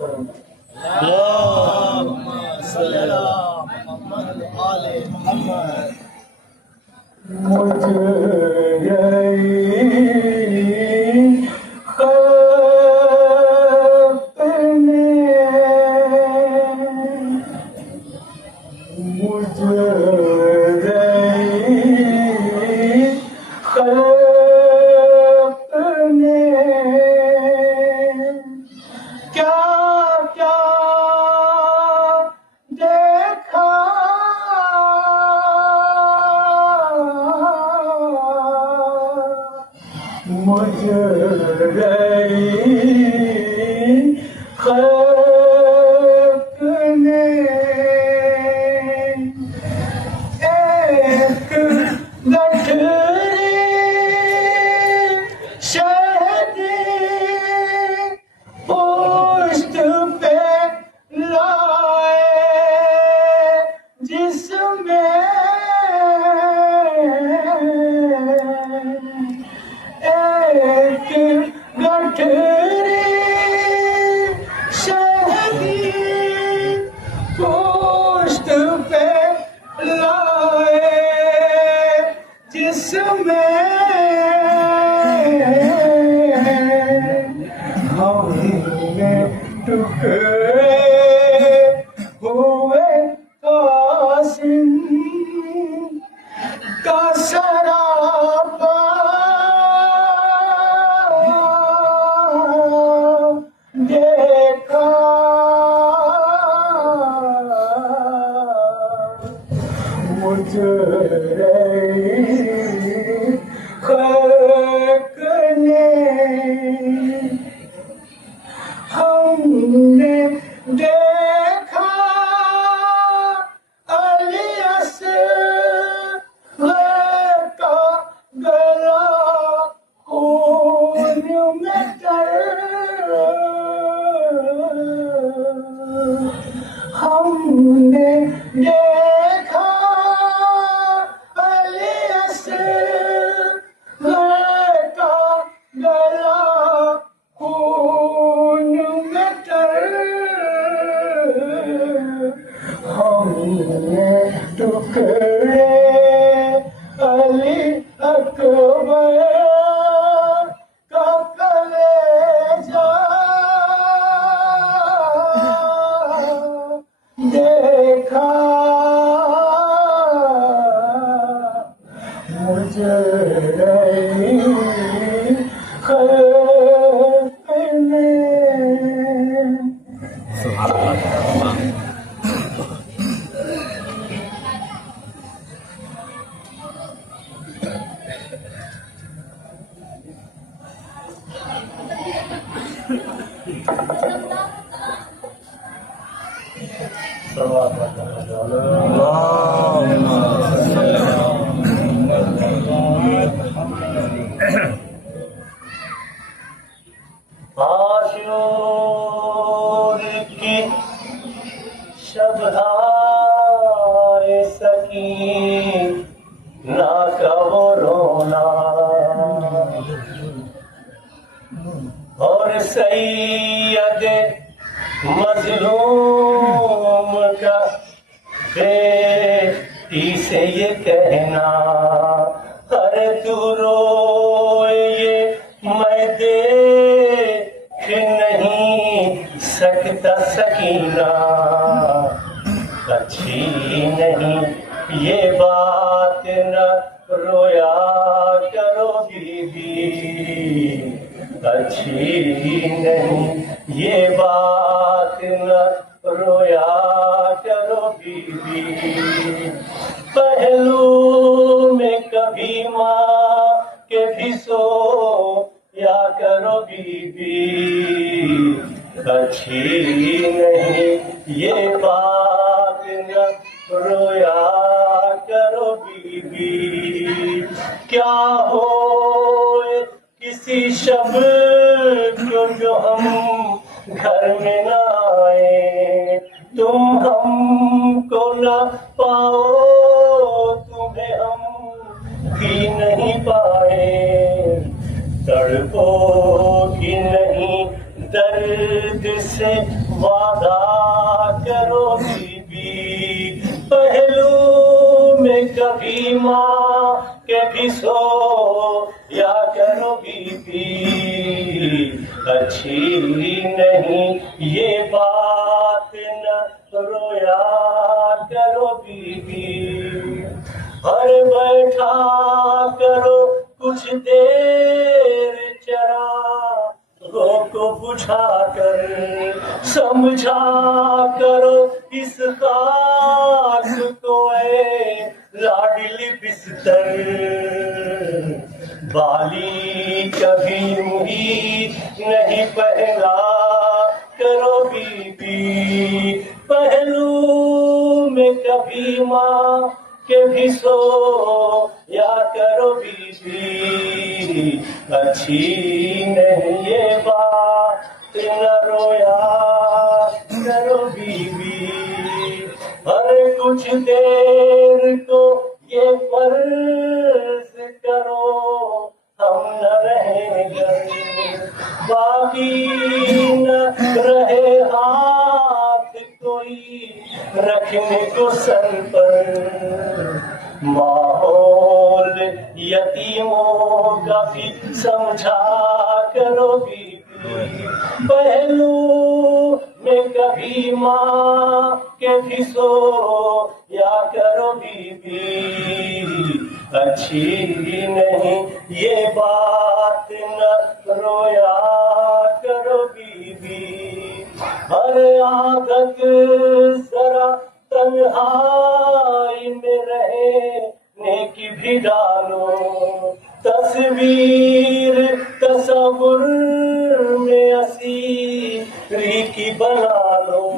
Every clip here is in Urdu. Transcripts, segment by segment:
کرو. اللهم صل على محمد وآل محمد. مجھ گئی خلق نے مجھ گئی خلق نے کیا کیا دیکھا مجھ گئی خلق نے ایک گٹھری شہدی پشت پہ لائے جس میں ایک گٹھری شہدی پشت پہ لائے جس میں ہم نے ٹکڑے ہوئے قاسم کا سراپا دیکھا مجھ گئی خلق نے ہم نے دیکھا علی اصغر کا گلا خون میں تر ہم نے دیکھا علی اصغر کا گلا خون میں تر ہم نے ٹکڑے علی اکبر کا کلیجہ دیکھا مجھ گئی خلق نے. عاشور کی شبہار سکینہ کا وہ رونا اور سید مظلوم کا بیٹی سے یہ کہنا ارے تو روئے یہ میں دیکھ نہیں سکتا سکینہ اچھی نہیں یہ بات نہ رویا کرو بی بی اچھی نہیں یہ بات نہ رویا کرو بی بی پہلو میں کبھی ماں کے بھی سو یا کرو بی بی اچھی نہیں یہ بات نہ رویا کرو بی بی کیا ہو کسی شب کو جو ہم گھر میں نہ آئے تم ہم کو نہ پاؤ تمہیں ہم بھی نہیں پائے تڑپو گی نہیں درد سے اچھی نہیں یہ بات نہ رویا کرو بیوی، ہر بیٹھا کرو کچھ دیر چراغوں کو بجھا کر، سمجھا کرو اس خاک کو اے لاڈلی بستر، بالی کبھی یوں ہی نہیں پہلا کرو بیوی، پہلو میں کبھی ماں کے بھی سو یا کرو بیوی، اچھی نہیں یہ بات نہ رویا کرو بیوی، ہر کچھ دیر کو یہ فرض کرو ہم نہ رہیں گے، باقی نہ رہے ہاتھ کوئی رکھنے کو سر پر، ماحول یتیموں کا بھی سمجھا کرو بیوی، پہلو میں کبھی ماں کے بھی سو یا کرو بیوی، اچھی نہیں یہ بات نہ رویا کرو بیوی، ہر عادت ذرا تنہائی میں رہنے کی بھی ڈالو، تصویر تصور میں اسیری کی بنا لو،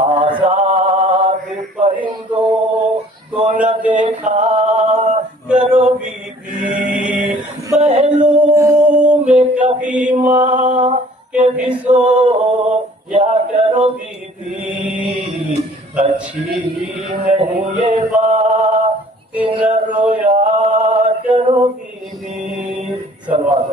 آزاد پرندوں کو نہ دیکھا کرو بیوی، پہلو میں کبھی ماں کے بھی سو یا کرو بیوی، اچھی نہیں یہ بات نہ رویا کرو بیوی، صلوات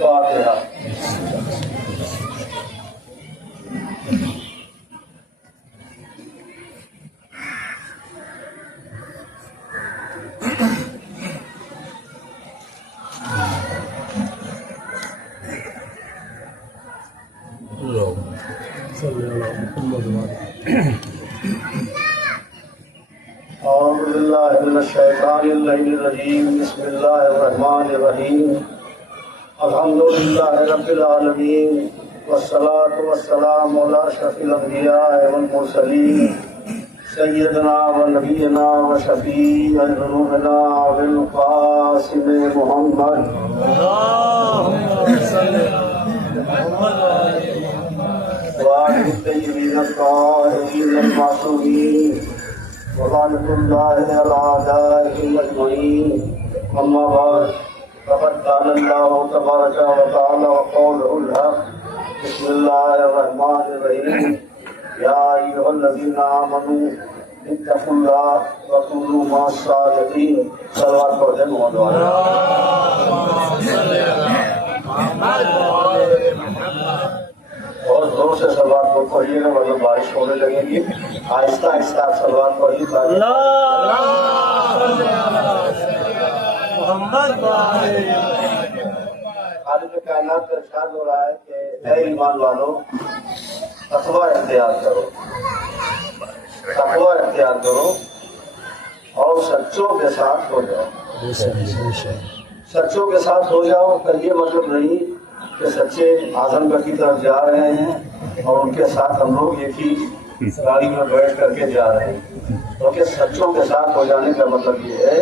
فاتحہ۔ اعوذ باللہ من الشیطان اللعین الرجیم، بسم اللہ الرحمن الرحیم، الحمدللہ رب العالمین، والصلاة والسلام علی اشرف الانبیاء والمرسلین، سیدنا و نبینا و شفیع ذنوبنا بالقاسم محمد، وآل الطیبین الطاہرین المعصومین، وَلَعْنَةُ اللَّهِ عَلَىٰ أَعْدَائِهِمْ أَجْمَعِينَ، أما بعد، فقد قال الله تبارك وتعالى وقوله الحق، بسم الله الرحمن الرحيم، يا أيها الذين آمنوا اتقوا الله وكونوا مع الصادقين، صلوات پڑھیں مولانا، اور زور سے صلوات کو پڑھیے گا ورنہ بارش ہونے لگے گی، آہستہ آہستہ آپ صلوات پڑھیے خالق کائنات کا ارشاد ہو رہا ہے کہ اے ایمان والو تقویٰ اختیار کرو، تقویٰ اختیار کرو اور سچوں کے ساتھ ہو جاؤ، سچوں کے ساتھ ہو جاؤ کا یہ مطلب نہیں کہ سچے اعظم گڑھ کی طرف جا رہے ہیں اور ان کے ساتھ ہم لوگ ایک ہی گاڑی میں بیٹھ کر کے جا رہے ہیں، کیونکہ سچوں کے ساتھ ہو جانے کا مطلب یہ ہے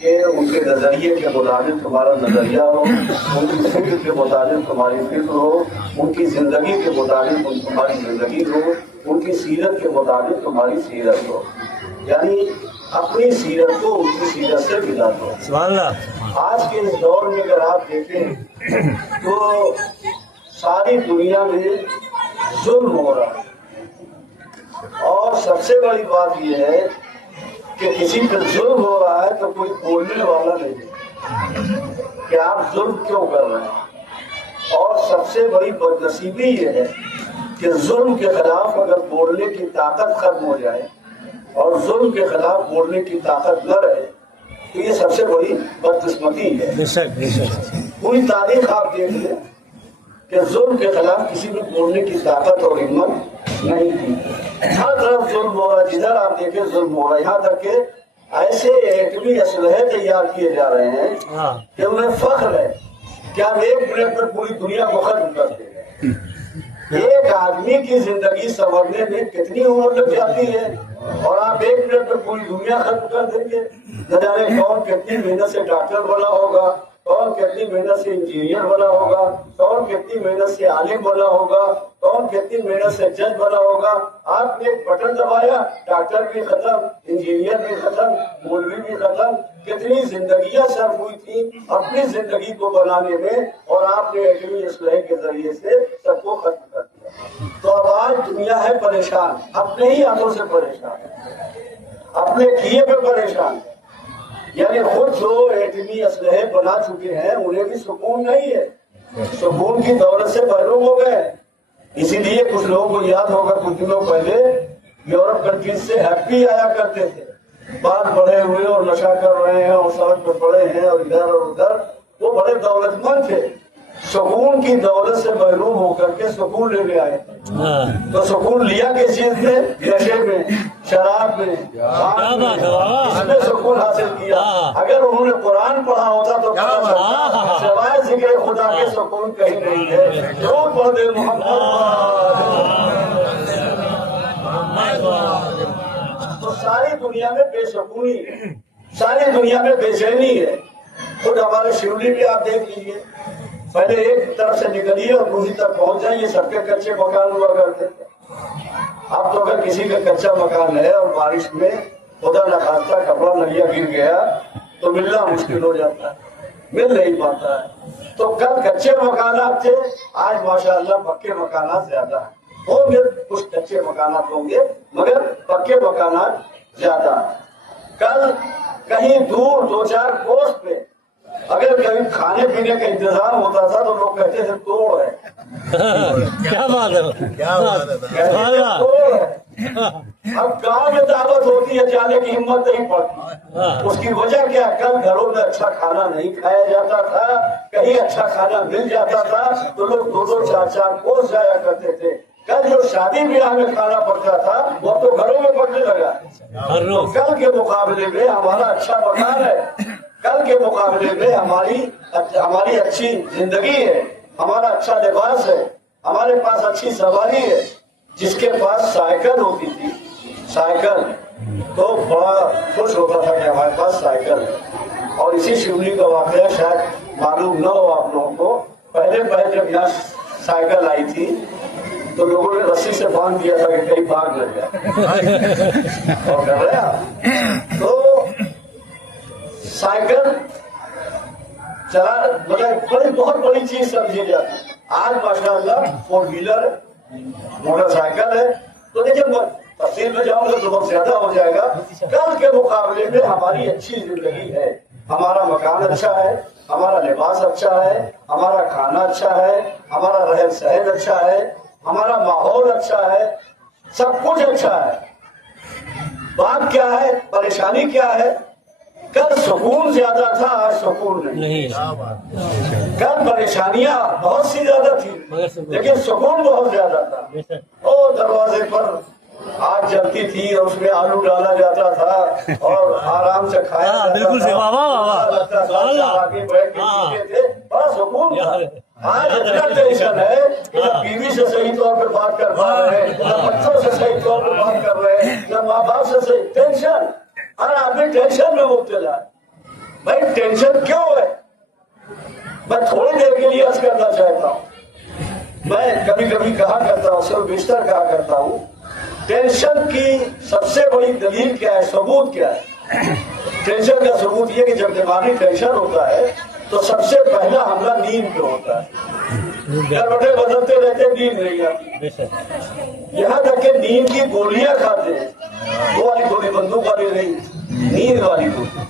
کہ ان کے نظریے کے مطابق تمہارا نظریہ ہو، ان کی فکر کے مطابق تمہاری فکر ہو، ان کی زندگی کے مطابق تمہاری زندگی ہو، ان کی سیرت کے مطابق تمہاری سیرت ہو، یعنی اپنی سیرت کو ان کی سیرت سے ملا دو۔ سبحان اللہ۔ آج کے اس دور میں اگر آپ دیکھیں تو ساری دنیا میں ظلم ہو رہا ہے، اور سب سے بڑی بات یہ ہے کہ کسی پہ ظلم ہو رہا ہے تو کوئی بولنے والا نہیں ہے کہ آپ ظلم کیوں کر رہے ہیں. اور سب سے بڑی بدنصیبی یہ ہے کہ ظلم کے خلاف اگر بولنے کی طاقت ختم ہو جائے اور ظلم کے خلاف بولنے کی طاقت نہ رہے تو یہ سب سے بڑی بدقسمتی ہے. پوری تاریخ آپ دیکھ لیں کہ ظلم کے خلاف کسی بھی بولنے کی طاقت اور ہمت نہیں تھی. ہر طرف ظلم ہو رہا ہے، جدھر آپ دیکھیں ظلم ہو رہا ہے. یہاں تک کہ ایسے ایٹمی اسلحے تیار کیے جا رہے ہیں کہ انہیں فخر ہے کہ ہم 1 منٹ میں پوری دنیا کو ختم کر دیں گے. ایک آدمی کی زندگی سنورنے میں کتنی عمر لگ جاتی ہے اور آپ 1 منٹ میں پوری دنیا ختم کر دیں گے. نہ جانے کون کتنی محنت سے ڈاکٹر بنا ہوگا، کون کتنی محنت سے انجینئر بنا ہوگا، کون کتنی محنت سے عالم بنا ہوگا، کون کتنی محنت سے جج بنا ہوگا. آپ نے ایک بٹن دبایا، ڈاکٹر بھی ختم، انجینئر بھی ختم، مولوی بھی ختم. کتنی زندگیاں صرف ہوئی تھی اپنی زندگی کو بنانے میں اور آپ نے ایٹمی اسلحے کے ذریعے سے سب کو ختم کر دیا. تو اب آج دنیا ہے پریشان، اپنے ہی ہاتھوں سے پریشان ہے، اپنے کیے پہ پریشان ہے. یعنی خود جو ایٹمی اسلحے بنا چکے ہیں انہیں بھی سکون نہیں ہے، سکون کی دولت سے محروم ہو گئے. اسی لیے کچھ لوگوں کو یاد ہوگا کچھ دنوں پہلے یورپ کنٹریز سے ہیپی آیا کرتے تھے، بال بڑھے ہوئے اور نشہ کر رہے ہیں اور سڑک پہ پڑے ہیں اور ادھر اور ادھر. وہ بڑے دولت مند تھے، سکون کی دولت سے محروم ہو کر کے سکون لینے آئے. تو سکون لیا کس چیز میں؟ نشے میں، شراب میں، اس میں سکون حاصل کیا. اگر انہوں نے قرآن پڑھا ہوتا تو سوائے ذکر خدا کے سکون کہیں نہیں ہے. درود پڑھ دے محمد. تو ساری دنیا میں بے سکونی ہے، ساری دنیا میں بے چینی ہے. خود ہمارے شیولی بھی آپ دیکھ لیجیے، پہلے ایک طرف سے نکلیے اور دوسری طرف پہنچ جائیے، سب کے کچے مکان ہوا کرتے تھے. اب تو اگر کسی کا کچا مکان ہے اور بارش میں خدا نخواستہ کپڑا نلیا گر گیا تو ملنا مشکل ہو جاتا ہے، مل نہیں پاتا ہے. تو کل کچے مکانات تھے، آج ماشاءاللہ پکے مکانات زیادہ ہیں. ہوں گے کچھ کچے مکانات ہوں گے مگر پکے مکانات زیادہ ہیں. کل کہیں دور 2-4 کوس پہ اگر کبھی کھانے پینے کا انتظام ہوتا تھا تو لوگ کہتے تھے توڑ ہے. کیا بات ہے. اب گاؤں میں دعوت ہوتی ہے جانے کی ہمت نہیں پڑتی. اس کی وجہ کیا؟ کل گھروں میں اچھا کھانا نہیں کھایا جاتا تھا، کہیں اچھا کھانا مل جاتا تھا تو لوگ 2-2, 4-4 کوس جایا کرتے تھے. کل جو شادی بیاہ میں کھانا پڑتا تھا وہ تو گھروں میں پڑنے لگا. تو کل کے مقابلے میں ہمارا اچھا مکان ہے، کل کے مقابلے میں ہماری اچھی زندگی ہے، ہمارا اچھا لباس ہے، ہمارے پاس اچھی سواری ہے. جس کے پاس سائیکل ہوتی تھی، سائیکل تو بڑا خوش ہوتا تھا کہ ہمارے پاس سائیکل ہے. اور اسی شیولی کا واقعہ شاید معلوم نہ ہو آپ لوگوں کو، پہلے جب یہاں سائیکل آئی تھی تو لوگوں نے رسی سے باندھ دیا تھا کہ کہیں بھاگ لگ جائے اور کر رہے ہیں. تو سائیکل چلا مطلب بہت بڑی چیز سمجھی جاتی. آج ماشاءاللہ 4 ویلر موٹر سائیکل ہے. تو دیکھیں تفصیل میں جاؤں گا تو بہت زیادہ ہو جائے گا. کل کے مقابلے میں ہماری اچھی زندگی ہے، ہمارا مکان اچھا ہے، ہمارا لباس اچھا ہے، ہمارا کھانا اچھا ہے، ہمارا رہن سہن اچھا ہے، ہمارا ماحول اچھا ہے، سب کچھ اچھا ہے. بات کیا ہے؟ پریشانی کیا ہے؟ کل سکون زیادہ تھا، آج سکون نہیں. کل پریشانیاں بہت سی زیادہ تھی لیکن سکون بہت زیادہ تھا. اور دروازے پر آگ جلتی تھی اور اس میں آلو ڈالا جاتا تھا اور آرام سے کھایا جاتا تھا، بڑا سکون تھا. آج اتنا ٹینشن ہے کہ نہ بیوی سے صحیح طور پہ بات کر پا رہے ہیں، نہ بچوں سے صحیح طور پہ بات کر رہے ہیں، نہ ماں باپ سے صحیح. ٹینشن، ہر آدمی ٹینشن میں مبتلا ہے. بھائی ٹینشن کیوں ہے؟ میں تھوڑی دیر کے لیے عرض کرنا چاہتا ہوں. میں کبھی کبھی کہا کرتا ہوں، صرف بیشتر کہا کرتا ہوں، ٹینشن کی سب سے بڑی دلیل کیا ہے، ثبوت کیا ہے؟ ٹینشن کا ثبوت یہ کہ جب دماغی ٹینشن ہوتا ہے تو سب سے پہلا حملہ نیند پہ ہوتا ہے. کروٹیں بدلتے رہتے نیند نہیں آتی، یہاں تک کہ نیند کی گولیاں کھاتے ہیں، وہ والی گولی بندوق والی نہیں، نیند والی گولی،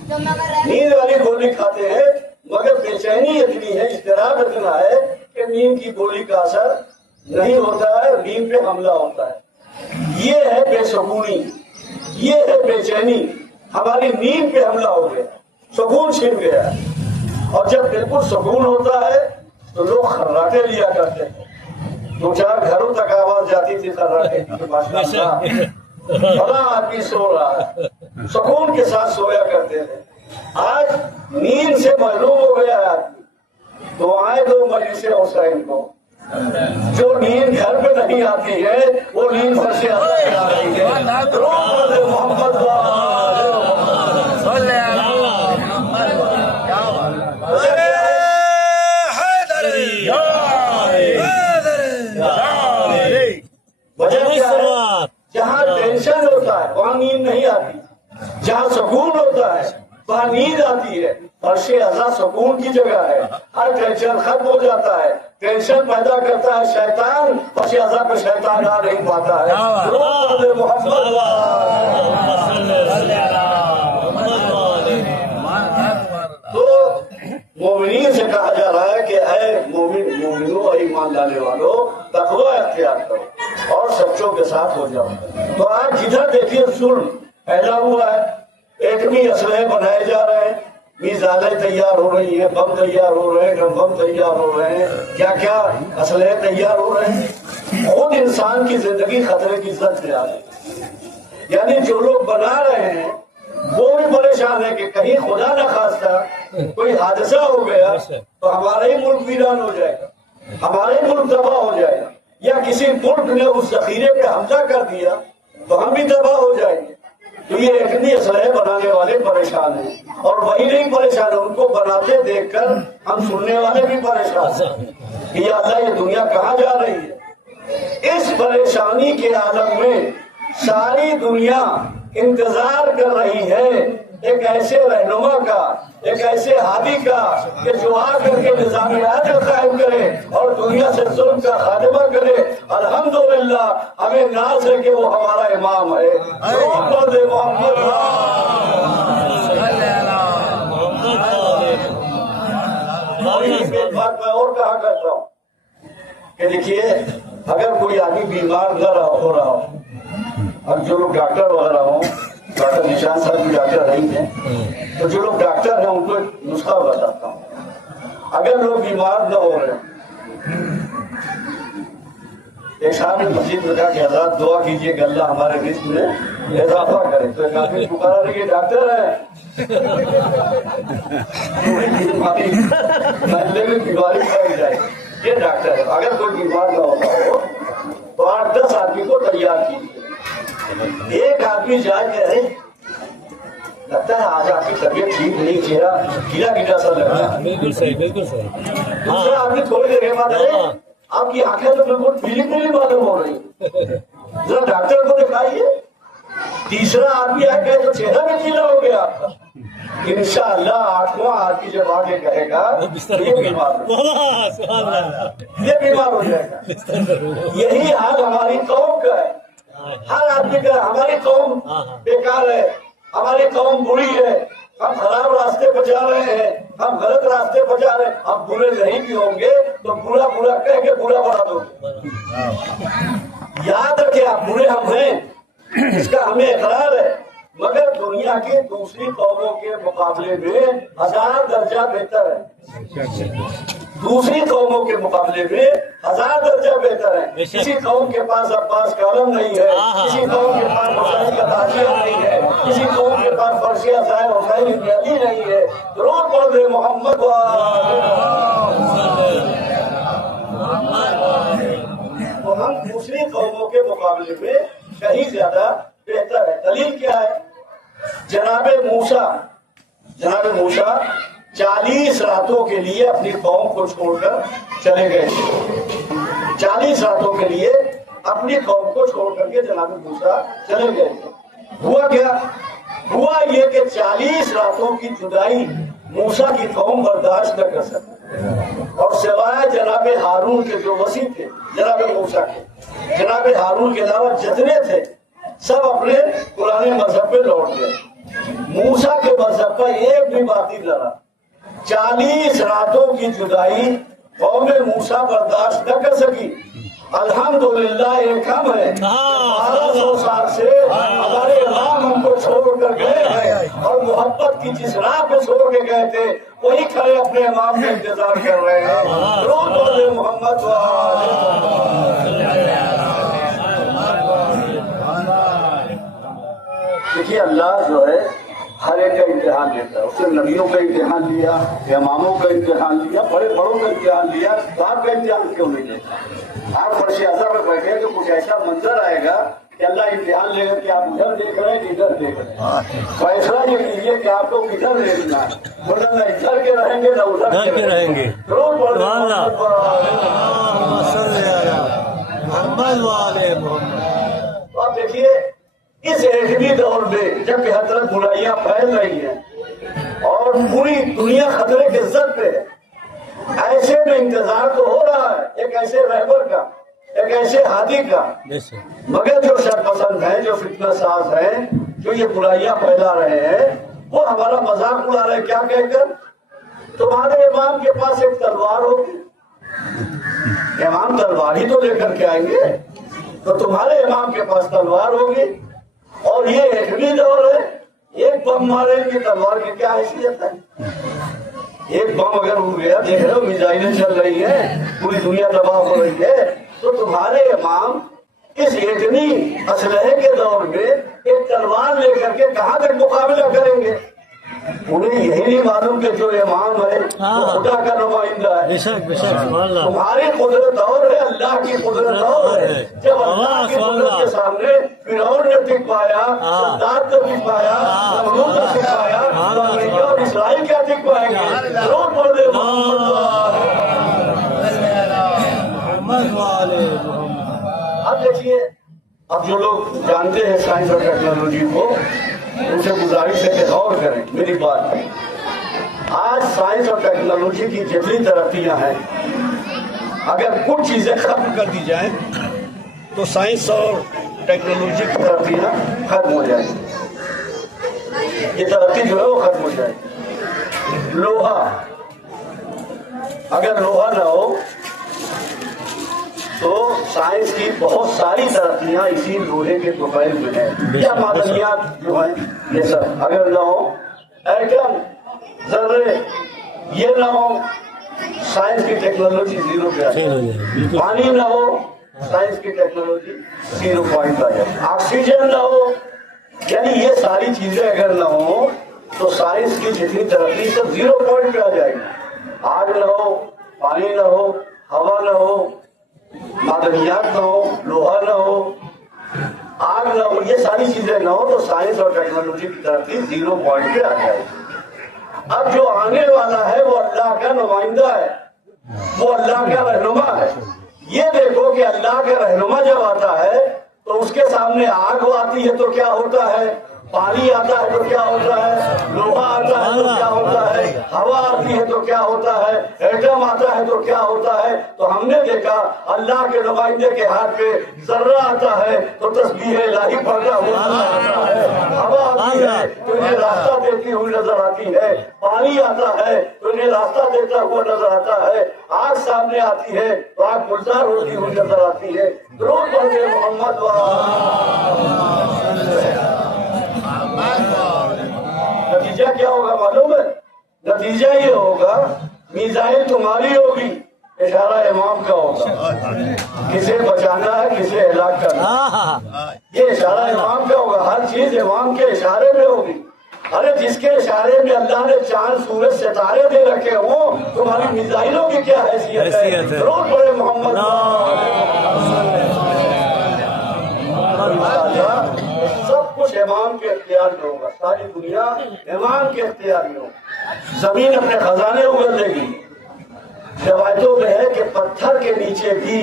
نیند والی گولی کھاتے ہیں مگر بے چینی اتنی ہے، اضطراب اتنا ہے کہ نیند کی گولی کا اثر نہیں ہوتا ہے، نیند پہ حملہ ہوتا ہے۔ یہ ہے بے سکونی، یہ ہے بے چینی، ہماری نیند پہ حملہ ہو گیا، سکون چھن گیا۔ اور جب بالکل سکون ہوتا ہے تو لوگ خراٹے لیا کرتے ہیں، دو چار گھروں تک آواز جاتی تھی خراٹے کی، ماشاءاللہ بڑا آدمی سو رہا ہے، سکون کے ساتھ سویا کرتے تھے۔ آج نیند سے محروم ہو گیا ہے آدمی، تو آئے دو مجلس حسین کو، جو نیند گھر پہ نہیں آتی ہے وہ نیند فرش اعلیٰ آ رہی ہے۔ محمد وجہ کیا ہے؟ جہاں ٹینشن ہوتا ہے وہاں نیند نہیں آتی، جہاں سکون ہوتا ہے وہاں نیند آتی ہے۔ فرش اعلیٰ سکون کی جگہ ہے، ہر ٹینشن ختم ہو جاتا ہے۔ ٹینشن پیدا کرتا ہے شیطان، فرش اعلیٰ پہ شیطان آ نہیں پاتا ہے۔ محمد تو مومنین سے کہا جا رہا ہے کہ اے مومنوں، اے ایمان لانے والوں، تقوی اختیار کرو اور سچوں کے ساتھ ہو جاؤ۔ تو آج جدھر دیکھیے ظلم پھیلا ہوا ہے، ایٹمی اسلحے بنائے جا رہے ہیں، میزائلیں تیار ہو رہی ہیں، بم تیار ہو رہے ہیں، بم تیار ہو رہے ہیں، کیا کیا اسلحے تیار ہو رہے ہیں، خود انسان کی زندگی خطرے کی زد میں آ رہی ہے۔ یعنی جو لوگ بنا رہے ہیں وہ بھی پریشان ہے کہ کہیں خدا نہ خواستہ کوئی حادثہ ہو گیا تو ہمارا ہی ملک ویران ہو جائے گا، ہمارا ہی ملک تباہ ہو جائے گا، یا کسی ملک نے اس ذخیرے پہ حملہ کر دیا تو ہم بھی تباہ ہو جائیں گے۔ تو یہ ایٹمی اسلحے بنانے والے پریشان ہیں، اور وہی نہیں پریشان ہے، ان کو بناتے دیکھ کر ہم سننے والے بھی پریشان ہیں کہ یا اللہ یہ دنیا کہاں جا رہی ہے۔ اس پریشانی کے عالم میں ساری دنیا انتظار کر رہی ہے ایک ایسے رہنما کا، ایک ایسے ہادی کا کہ جو آ کر کے نظام عادل قائم کرے اور دنیا سے ظلم کا خاتمہ کرے۔ الحمدللہ ہمیں ناز ہے کہ وہ ہمارا امام ہے، محمد ایک بات میں اور کہا کرتا ہوں کہ دیکھیے، اگر کوئی آدمی بیمار نہ ہو رہا ہو، اب جو لوگ ڈاکٹر وغیرہ ہوں، ڈاکٹر نشان صاحب بھی ڈاکٹر نہیں ہیں، تو جو لوگ ڈاکٹر ہیں ان کو ایک نسخہ بتاتا ہوں۔ اگر لوگ بیمار نہ ہو رہے، ایک صاحب نے مسجد میں کہا کہ حضرات دعا کیجیے کہ اللہ ہمارے رزق میں اضافہ کرے، تو ایک آدمی پکارا رہے کہ ڈاکٹر ہے محلے میں بیماری پھیل جائے، یہ ڈاکٹر ہے۔ اگر کوئی بیمار نہ ہوتا ہو تو 8-10 آدمی کو تیار کیجیے، ایک آدمی جائے کہ لگتا ہے آج آپ کی طبیعت ٹھیک نہیں، چہرہ گیلا گیلا سا لگ رہا ہے، بالکل صحیح، بالکل صحیح۔ دوسرا آدمی تھوڑی دیر کے بعد ہے آپ کی آنکھیں تو بالکل پیلی پیلی معلوم ہو رہی، ذرا ڈاکٹر کو دکھائیے۔ تیسرا آدمی آئے گئے تو چہرہ بھی پیلا ہو گیا آپ کا۔ انشاءاللہ 8واں آدمی جب آگے کہے گا یہ بیمار ہو جائے گا۔ یہی حال ہماری قوم کا ہے، ہر آدمی کا، ہماری قوم بیکار ہے، ہماری قوم بری ہے، ہم خراب راستے پہ جا رہے ہیں، ہم غلط راستے پہ جا رہے ہیں، ہم برے نہیں بھی ہوں گے تو برا برا کہہ کے برا بنا دو گے۔ یاد رکھیں آپ برے ہم ہیں، اس کا ہمیں اقرار ہے، مگر دنیا کی دوسری قوموں کے مقابلے میں 1000 درجہ بہتر ہے، دوسری قوموں کے مقابلے میں 1000 درجہ بہتر ہے۔ کسی قوم کے پاس عباس کا علم نہیں ہے، کسی قوم کے پاس حسین کا تعزیہ نہیں ہے، کسی قوم کے پاس فرشیہ صاحب حسین ابن علی نہیں ہے۔ درود پڑھ دے محمد تو ہم دوسری قوموں کے مقابلے میں کہیں زیادہ بہتر ہے۔ دلیل کیا ہے؟ جناب موسیٰ 40 راتوں کے لیے اپنی قوم کو چھوڑ کر چلے گئے، 40 راتوں کے لیے اپنی قوم کو چھوڑ کر کے جناب موسیٰ چلے گئے۔ ہوا کیا؟ ہوا یہ کہ 40 راتوں کی جدائی موسیٰ کی قوم برداشت نہ کر سکتی، اور سوائے جناب ہارون کے جو وصی تھے جناب موسیٰ کے، جناب ہارون کے علاوہ جتنے تھے سب اپنے پرانے مذہب پہ لوٹ گئے۔ موسیٰ کے مذہب پر ایک بھی باطل لڑا. 40 راتوں کی جدائی قوم موسیٰ برداشت نہ کر سکی. الحمدللہ ایک ہم ہے 1200 سال سے ہمارے امام ہم کو چھوڑ کر گئے ہیں اور محبت کی جس راہ پہ چھوڑ کے گئے تھے وہی کھڑے اپنے امام کا انتظار کر رہے ہیں. درود بولے محمد و دیکھیے اللہ جو ہے ہر ایک کا امتحان لیتا ہے. اس نے نبیوں کا امتحان لیا, اماموں کا امتحان لیا, بڑے بڑوں کا امتحان لیا, تو آپ کا امتحان کیوں نہیں لیتا؟ آپ فرش اعظم میں بیٹھے تو کچھ ایسا منظر آئے گا کہ اللہ امتحان لے گا کہ آپ ادھر دیکھ رہے ہیں کہ ادھر دیکھ رہے ہیں. فیصلہ یہ کیجیے کہ آپ کو کدھر دیکھنا ہے, ورنہ نہ ادھر کے رہیں گے نہ ادھر کے رہیں گے. آپ دیکھیے اس ایٹمی دور میں جب کہ ہر طرف برائیاں پھیل رہی ہیں اور پوری دنیا خطرے کے زد پہ ہے, ایسے میں انتظار تو ہو رہا ہے ایک ایسے رہبر کا, ایک ایسے ہادی کا, مگر جو شر پسند ہیں, جو فتنہ ساز ہیں, جو یہ برائیاں پھیلا رہے ہیں, وہ ہمارا مذاق اڑا رہے ہیں. کیا کہہ کر تمہارے امام کے پاس ایک تلوار ہوگی, امام تلوار ہی تو لے کر کے آئیں گے, تو تمہارے امام کے پاس تلوار ہوگی اور یہ ایٹمی دور ہے. ایک بم مارے گی تلوار کی کیا حیثیت ہے؟ ایک بم اگر اڑ گیا, دیکھ رہے ہو میزائلیں چل رہی ہیں, پوری دنیا تباہ ہو رہی ہے, تو تمہارے امام اس ایٹمی اسلحے کے دور میں ایک تلوار لے کر کے کہاں تک مقابلہ کریں گے؟ انہیں یہی نہیں معلوم کہ جو امام ہے وہ خدا کا نمائندہ ہے. تمہاری قدرت اور ہے, اللہ کی قدرت اور ہے. جب اللہ کی قدرت کے سامنے فرعون نے ٹک پایا, سردار نے ٹک پایا, نمرود نے ٹک پایا, تو امریکہ اور اسرائیل کیا ٹک پائیں گے؟ ضرور پڑھ دے اب دیکھیے, اب جو لوگ جانتے ہیں سائنس اور ٹیکنالوجی کو ان سے گزارش ہے کہ غور کریں میری بات. آج سائنس اور ٹیکنالوجی کی جتنی ترقیاں ہیں, اگر کچھ چیزیں ختم کر دی جائیں تو سائنس اور ٹیکنالوجی کی ترقیاں ختم ہو جائیں گی. یہ ترقی جو ہے وہ ختم ہو جائے گی. لوہا, اگر لوہا نہ ہو تو سائنس کی بہت ساری ترقیاں اسی لوہے کے طفیل میں ہیں, یا معدنیات جو ہیں یہ سب اگر نہ ہو, ایٹم, ذرے یہ نہ ہو, سائنس کی ٹیکنالوجی زیرو پہ آ جائے. پانی نہ ہو, سائنس کی ٹیکنالوجی 0 پوائنٹ آ جائے. آکسیجن نہ ہو, یعنی یہ ساری چیزیں اگر نہ ہو تو سائنس کی جتنی ترقی سب 0 پوائنٹ پہ آ جائے گی. آگ نہ ہو, پانی نہ ہو, ہوا نہ ہو, معدنیات نہ ہو, لوہا نہ ہو, آگ نہ ہو, یہ ساری چیزیں نہ ہو تو سائنس اور ٹیکنالوجی کی ترقی 0 پوائنٹ پہ آ جائے گی. اب جو آنے والا ہے وہ اللہ کا نمائندہ ہے, وہ اللہ کا رہنما ہے. یہ دیکھو کہ اللہ کا رہنما جب آتا ہے تو اس کے سامنے آگ آتی ہے تو کیا ہوتا ہے, پانی آتا ہے تو کیا ہوتا ہے, لوہا آتا ہے تو کیا ہوتا ہے, ہوا آتی ہے تو کیا ہوتا ہے, ایٹم آتا ہے تو کیا ہوتا ہے. تو ہم نے دیکھا اللہ کے نمائندے کے ہاتھ پہ ذرہ آتا ہے تو تسبیح الہی پڑھتا ہوا نظر آتا ہے, ہوا آتی ہے تو انہیں راستہ دیتی ہوئی نظر آتی ہے, پانی آتا ہے تو انہیں راستہ دیتا ہوا نظر آتا ہے, آگ سامنے آتی ہے تو آگ گلزار ہوتی ہوئی نظر آتی ہے. درود پڑھے محمد. نتیجہ کیا ہوگا معلوم ہے؟ نتیجہ یہ ہوگا میزائل تمہاری ہوگی, اشارہ امام کا ہوگا. کسے بچانا ہے, کسے ہلاک کرنا, یہ اشارہ امام کا ہوگا. ہر چیز امام کے اشارے میں ہوگی. ارے جس کے اشارے میں اللہ نے چاند, سورج, ستارے دے رکھے ہوں, تمہاری میزائلوں کی کیا حیثیت ہے؟ ضرور پڑھے محمد. سب کچھ امام کے اختیار میں ہوگا, ساری دنیا امام کے اختیار میں ہوگا. زمین اپنے خزانے اگل دے گی. روایتوں میں ہے کہ پتھر کے نیچے بھی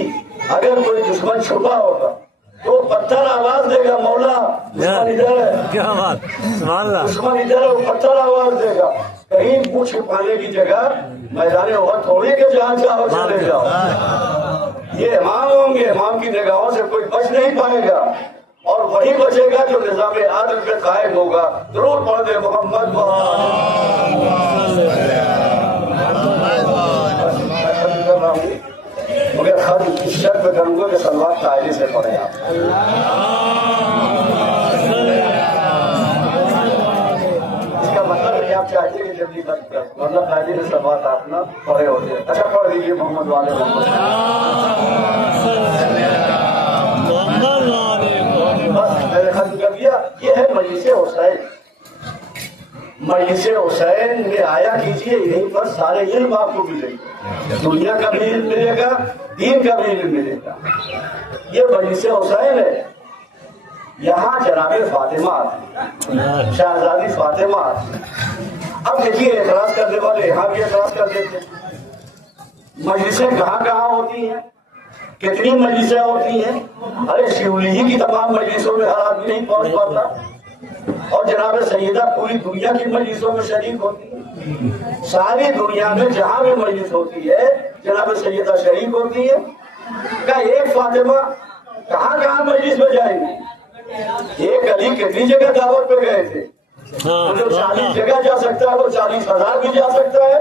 اگر کوئی دشمن چھپا ہوگا تو پتھر آواز دے گا, مولا دشمن ادھر ہے, دشمن ادھر ہے, وہ پتھر آواز دے گا. کہیں منہ چھپانے کی جگہ میدان احد تھوڑی کہ جہاں چاہو چلے جاؤ. یہ امام ہوں گے, امام کی نگاہوں سے کوئی بچ نہیں پائے گا. اور وہی بچے گا جو نظام عادل پہ قائم ہوگا. ضرور پڑھ دے محمد مگر خط اس شرط پہ کروں گا کہ سلوات قاعدے سے پڑھیں آپ. اس کا مطلب ہے آپ چاہتے کہ جلدی بند کر ورنہ قاعدے سے سلوات آپ نہ پڑھے ہوتے. اچھا پڑھ دیجیے محمد والے محمد. بس میں نے ختم کر دیا. یہ ہے مجلس حسین. مجلس حسین میں آیا کیجیے, یہیں پر سارے علم آپ کو ملے گا. دنیا کا بھی علم ملے گا, دین کا بھی علم ملے گا. یہ مجلس حسین ہے. یہاں جناب فاطمہ آتی, شہزادی فاطمہ آتی. اب دیکھیے اعتراض کرنے والے یہاں بھی اعتراض کر دیتے. مجلسیں کہاں کہاں ہوتی ہیں, کتنی مجلسیں ہوتی ہیں. ارے شیولی ہی کی تمام مجلسوں میں ہر آدمی نہیں پہنچ پاتا, اور جناب سیدہ پوری دنیا کی مجلسوں میں شریک ہوتی ہے. ساری دنیا میں جہاں بھی مجلس ہوتی ہے جناب سیدہ شریک ہوتی ہے. کیا ایک فاطمہ کہاں کہاں مجلس میں جائیں گے؟ ایک علی کتنی جگہ دعوت پہ گئے تھے. جو 40 جگہ جا سکتا ہے وہ 40,000 بھی جا سکتا ہے.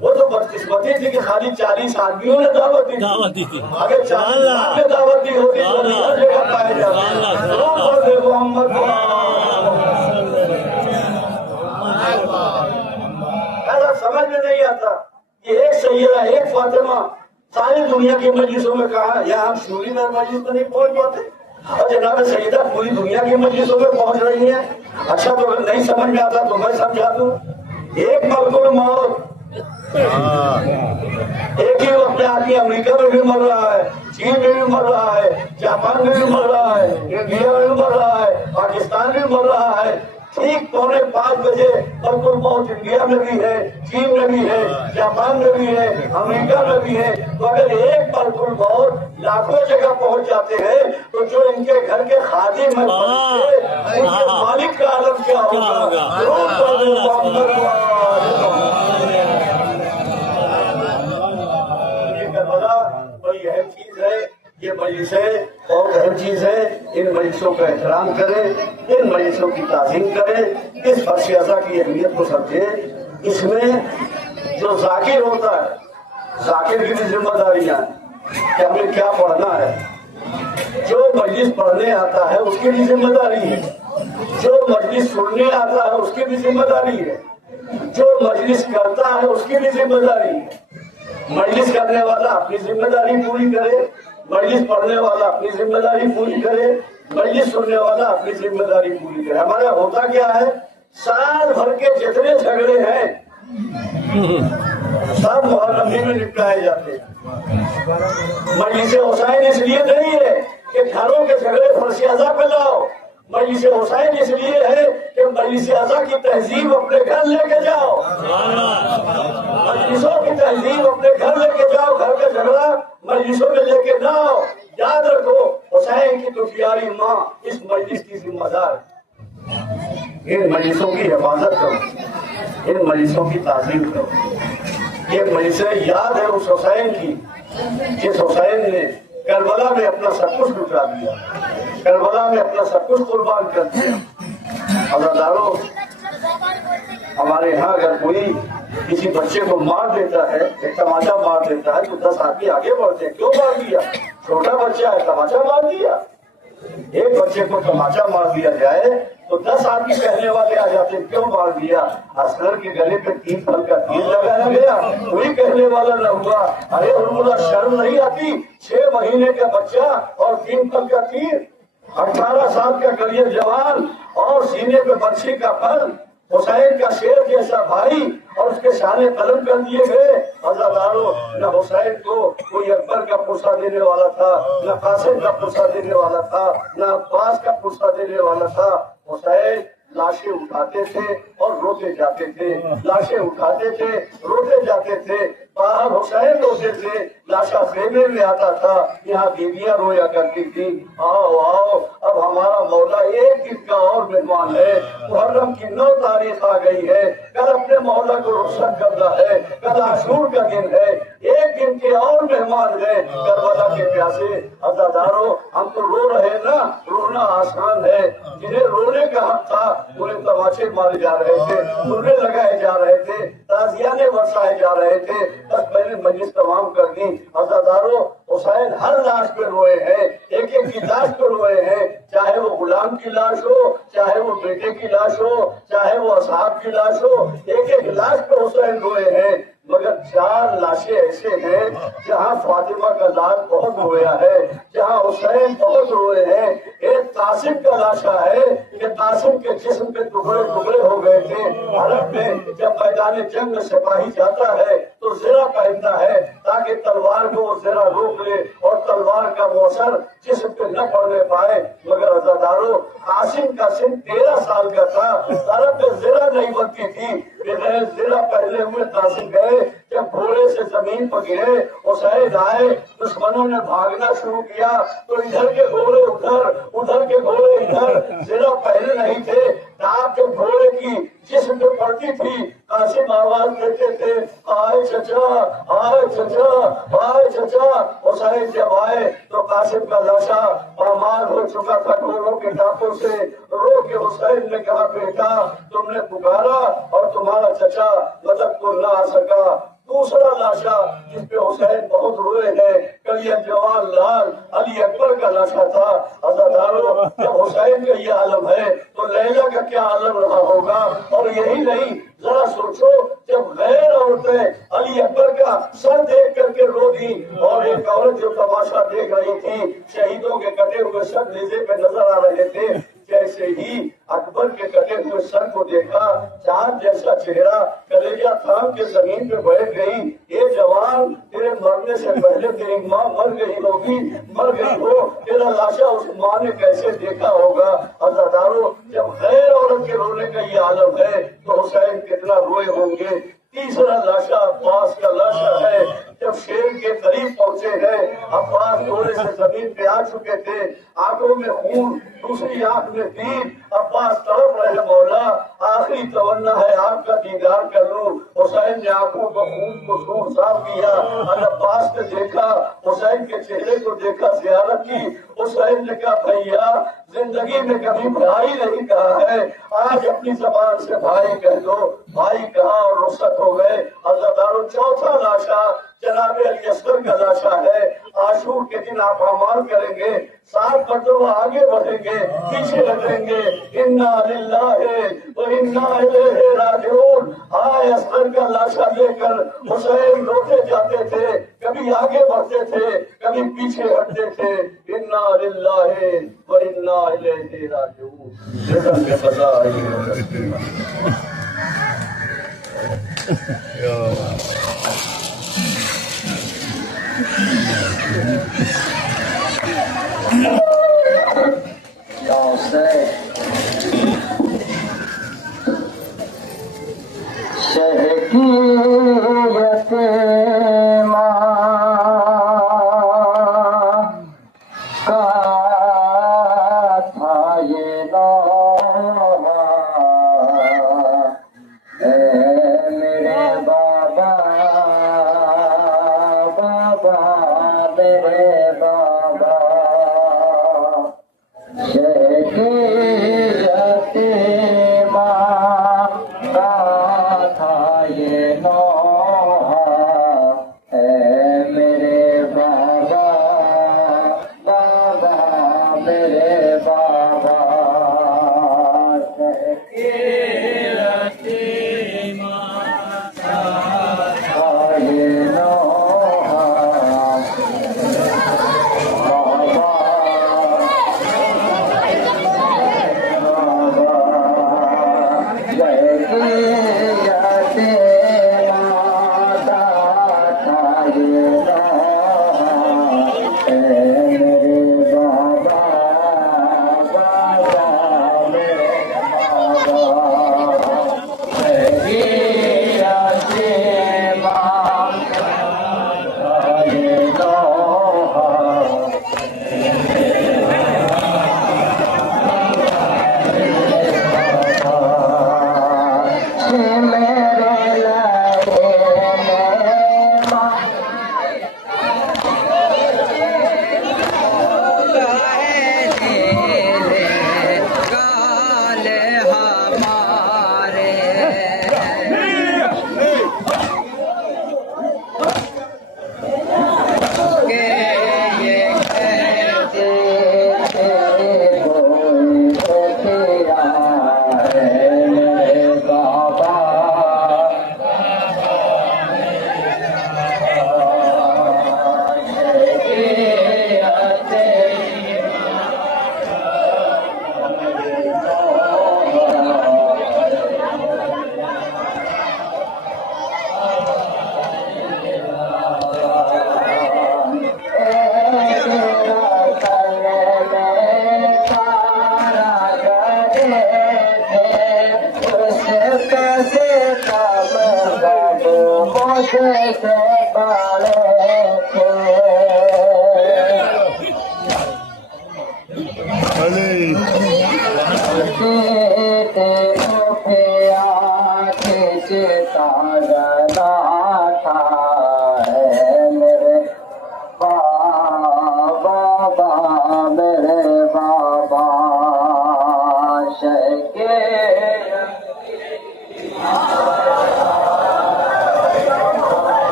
وہ تو بدقسمتی تھی کہ خالی 40 آدمیوں نے دعوت دی تھی. اگر 40,000 نے دعوت دی ہوتی تو ہر جگہ پائے جاتے. محمد ایسا سمجھ میں نہیں آتا. یہ ایک سیدہ ایک فاطمہ ساری دنیا کی مجلسوں میں کہا. یا ہم شوری میں مجلس میں نہیں پہنچ پاتے, اور جناب سیدہ پوری دنیا کی مجلسوں میں پہنچ رہی ہیں. اچھا تو اگر نہیں سمجھ میں آتا تو میں سمجھا دوں. ایک ملک الموت, ایک ہی وقت آدمی امریکہ میں بھی مر رہا ہے, چین میں بھی مر رہا ہے, جاپان میں بھی مر رہا ہے, انڈیا میں بھی مر رہا ہے, پاکستان میں مر رہا ہے. ٹھیک 4:45 بجے ملک الموت انڈیا میں بھی ہے, چین میں بھی ہے, جاپان میں بھی ہے, امریکہ میں بھی ہے. تو اگر ایک ملک الموت لاکھوں جگہ پہنچ جاتے ہیں تو جو ان کے گھر کے خادم ہیں ان کے مالک کا عالم کیا ہوگا. کوئی اہم چیز ہے. یہ مجلسیں بہت اہم چیز ہے. ان مجلسوں کا احترام کریں, ان مجلسوں کی تعظیم کریں, اس فرش ازا کی اہمیت کو سمجھیں. اس میں جو ذاکر ہوتا ہے ذاکر کی بھی ذمہ داریاں ہیں کہ ہمیں کیا پڑھنا ہے. جو مجلس پڑھنے آتا ہے اس کی بھی ذمہ داری ہے, جو مجلس سننے آتا ہے اس کی بھی ذمہ داری ہے, جو مجلس کرتا ہے اس کی بھی ذمہ داری ہے. مجلس کرنے والا اپنی ذمہ داری پوری کرے, مجلس پڑھنے والا اپنی ذمہ داری پوری کرے, مجلس سننے والا اپنی ذمہ داری پوری کرے. ہمارا ہوتا کیا ہے, سال بھر کے جتنے جھگڑے ہیں سب محرم میں نپٹائے جاتے ہیں. مجلس حسین اس لیے نہیں ہے کہ گھروں کے جھگڑے فرش ازا پہ لاؤ. مجلس حسین اس لیے ہے کہ مجلس ازا کی تہذیب اپنے گھر لے کے جاؤ, مجلسوں کی تہذیب اپنے گھر لے کے جاؤ. گھر کا جھگڑا مجلسوں میں لے کے نہ آؤ. یاد رکھو حسین کی تو پیاری ماں اس مجلس کی ذمہ دار. ان مجلسوں کی حفاظت کرو, ان مجلسوں کی تعظیم کرو. یہ مجلسیں یاد ہے اس حسین کی جس حسین نے کربلا میں اپنا سب کچھ لٹا دیا, کربلا میں اپنا سب کچھ قربان کر دیا. عزیزانو, ہمارے یہاں اگر کوئی کسی بچے کو مار دیتا ہے, ایک تماچا مار دیتا ہے, تو 10 آدمی آگے بڑھتے ہیں. کیوں مار دیا؟ چھوٹا بچہ ہے, تماچا مار دیا. ایک بچے کو تماچا مار دیا جائے تو 10 آدمی کہنے والے آ جاتے ہیں کیوں مار دیا؟ اصغر کے گلے پہ 3 پھل کا تیر لگایا گیا, کوئی کہنے والا نہ ہوا. ارے حرملہ شرم نہیں آتی؟ 6 مہینے کا بچہ اور 3 پھل کا تیر, 18 سال کا گلیہ جوان اور سینے پہ بچی کا پھل. حسین کا شیر جیسا بھائی اور اس کے شانے قلم کر دیے گئے. عزیزانو, نہ حسین کو کوئی اکبر کا پرسہ دینے والا تھا, نہ قاسم کا پرسہ دینے والا تھا, نہ عباس کا پرسہ دینے والا تھا. حسین لاشیں اٹھاتے تھے اور روتے جاتے تھے, لاشیں اٹھاتے تھے روتے جاتے تھے. باہر حسین روتے تھے, لاشا خیمے میں آتا تھا, یہاں بیویاں رویا کرتی تھی. آؤ آؤ, اب ہمارا مولا ایک دن کا اور مہمان ہے. محرم کی 9 تاریخ آ گئی ہے, کل اپنے مولا کو رخصت کرنا ہے, کل عاشور کا دن ہے. ایک ایک دن کے اور مہمان ہیں کربلا کے پیاسے عزاداروں، ہم تو رو رہے ہیں نا، رونا آسان ہے، جنہیں رونے کا حق تھا انہیں تماچے مارے جا رہے تھے، انہیں لگائے جا رہے تھے، تازیانے برسائے جا رہے تھے۔ بس میں نے مجلس تمام کر دی۔ عزاداروں، حسین ہر لاش پہ روئے ہیں، ایک ایک کی لاش پہ روئے ہیں، چاہے وہ غلام کی لاش ہو، چاہے وہ بیٹے کی لاش ہو، چاہے وہ اصحاب کی لاش ہو، ایک ایک لاش پہ حسین روئے ہیں۔ مگر 4 لاشیں ایسے ہیں جہاں فاطمہ کا لاش بہت رویا ہے، جہاں حسین بہت روئے ہیں۔ ایک قاسم کا لاشا ہے کہ قاسم کے جسم پہ ٹکڑے ٹکڑے ہو گئے تھے۔ عرب میں جب میدان جنگ میں سپاہی جاتا ہے تو زرہ پہنتا ہے تاکہ تلوار کو وہ زرہ روک لے اور تلوار کا موثر جسم پہ نہ پڑنے پائے۔ مگر عزاداروں، قاسم کا سن 13 سال کا تھا، عرب میں زرہ نہیں بنتی تھی، بغیر زرہ پہلے ہوئے قاسم گئے، جب گھوڑے سے زمین پر گرے، حسین آئے، دشمنوں نے بھاگنا شروع کیا تو ادھر کے گھوڑے ادھر، ادھر کے گھوڑے ادھر، زرہ پہلے نہیں تھے، ٹاپ جب گھوڑے کی جسم پہ پڑتی تھی قاسم آواز دیتے تھے، آئے چچا، آئے چچا، آئے چچا۔ حسین جب آئے تو قاسم کا لاشا پامال ہو چکا تھا گھوڑوں کے ٹاپوں سے، رو کے حسین نے کہا بیٹا تم نے پکارا اور تمہارا چچا مدد کو نہ آ سکا۔ دوسرا لاشا جس پہ حسین بہت روئے ہیں، کل یہ جوان لال علی اکبر کا لاشا تھا۔ عزاداروں، جب حسین کا یہ عالم ہے تو لیلا کا کیا عالم رہا ہوگا؟ اور یہی نہیں، ذرا سوچو جب غیر عورتیں علی اکبر کا سر دیکھ کر کے رو دی اور ایک عورت جو تماشا دیکھ رہی تھی، شہیدوں کے کٹے ہوئے سر نیزے پہ نظر آ رہے تھے، جیسے ہی اکبر کے کٹے ہوئے سر کو دیکھا، چاند جیسا چہرہ، کلیجہ تھام کے زمین پہ بیٹھ گئی۔ یہ جوان، تیرے مرنے سے پہلے تیری ماں مر گئی ہوگی، مر گئی ہو، تیرا لاشا اس ماں نے کیسے دیکھا ہوگا؟ عزاداروں، جب غیر عورت کے رونے کا یہ عالم ہے تو حسین کتنا روئے ہوں گے۔ تیسرا لاشا عباس کا لاشا ہے، جب شیر کے قریب پہنچے ہیں، عباس گھوڑے سے زمین پہ آ چکے تھے، آنکھوں میں خون، دوسری آنکھ میں تیر، عباس تڑپ رہے، مولا آخری تمنا ہے آپ کا دیدار کر لوں۔ حسین نے آنکھوں کو خون کو سور صاف کیا، عباس نے دیکھا، حسین کے چہرے کو دیکھا، زیارت کی۔ حسین نے کہا بھیا زندگی میں کبھی بھائی نہیں کہا ہے، آج اپنی زبان سے بھائی کہہ دو۔ بھائی کہا اور رخصت ہو گئے۔ عزاداروں، چوتھا لاشا جناب علی اصغر کا لاشا ہے۔ عاشور کے دن آپ اعمال کریں گے، 7 مرتبہ آگے بڑھیں گے، پیچھے ہٹیں گے، انا للہ و انا الیہ راجعون۔ آئے اصغر کا لاشا لے کر حسین روتے جاتے تھے، کبھی آگے بڑھتے تھے، کبھی پیچھے ہٹتے تھے، انا للہ و انا الیہ راجعون۔ جزاک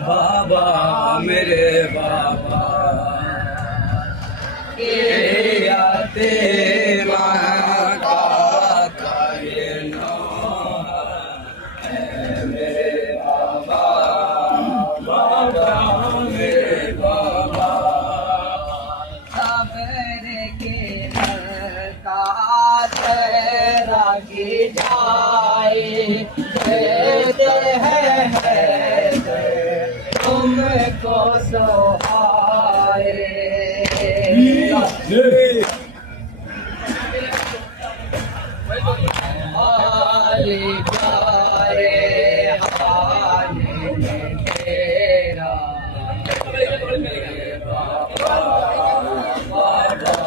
بابا میرے بابا آتے ماں کا میرے بابا بابا میرے بابا صبر کے کا تیرا کی جائے دیتے ہیں تم کو سہائے حالی پیارے حالی تیرا بابا بابا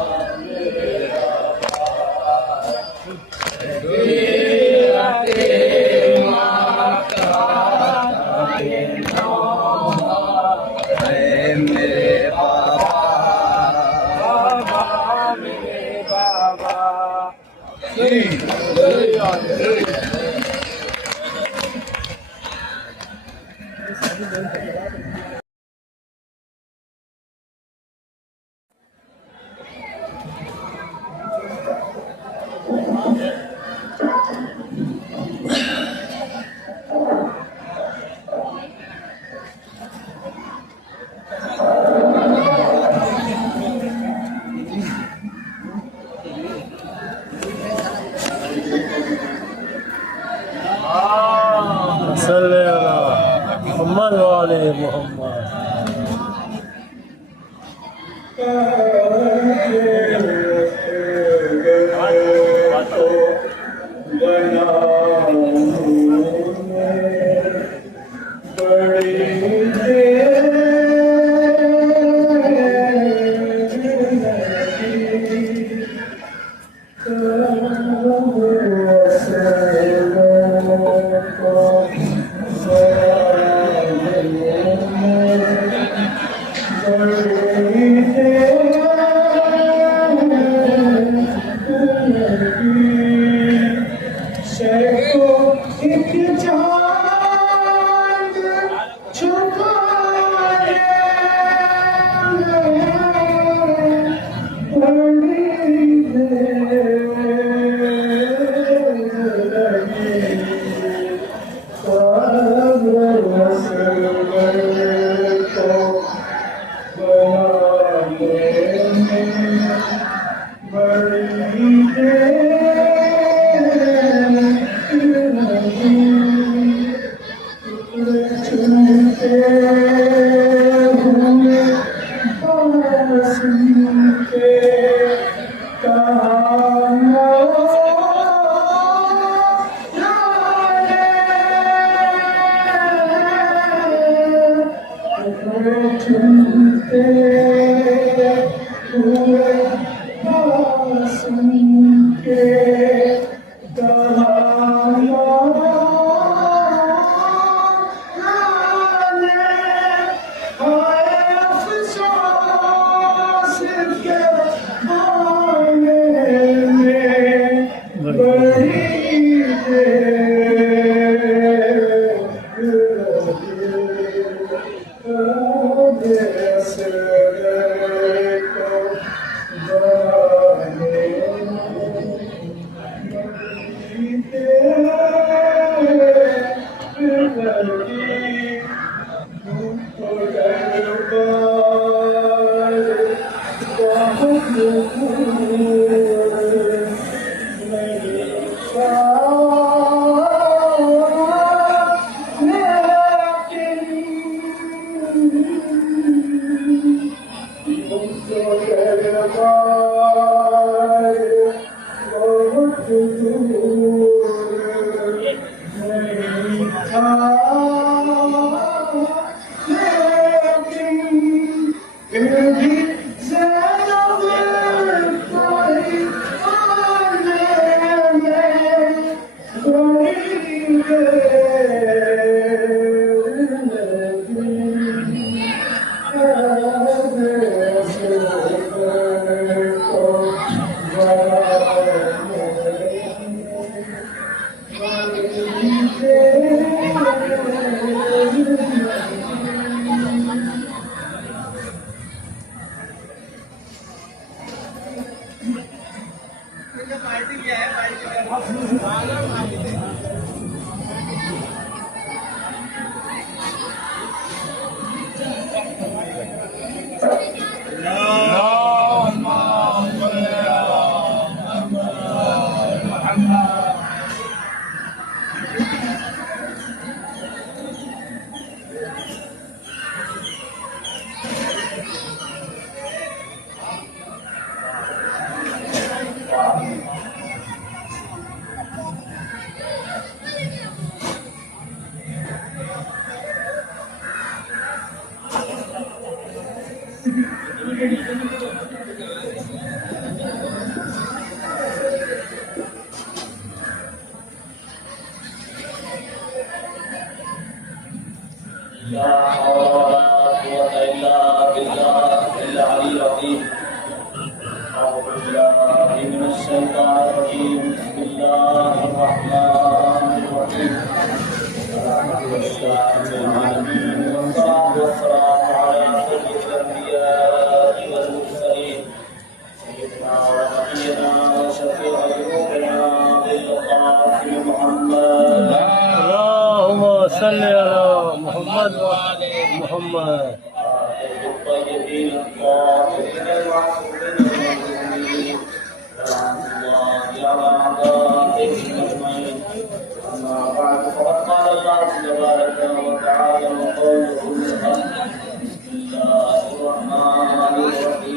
الرحمن الرحيم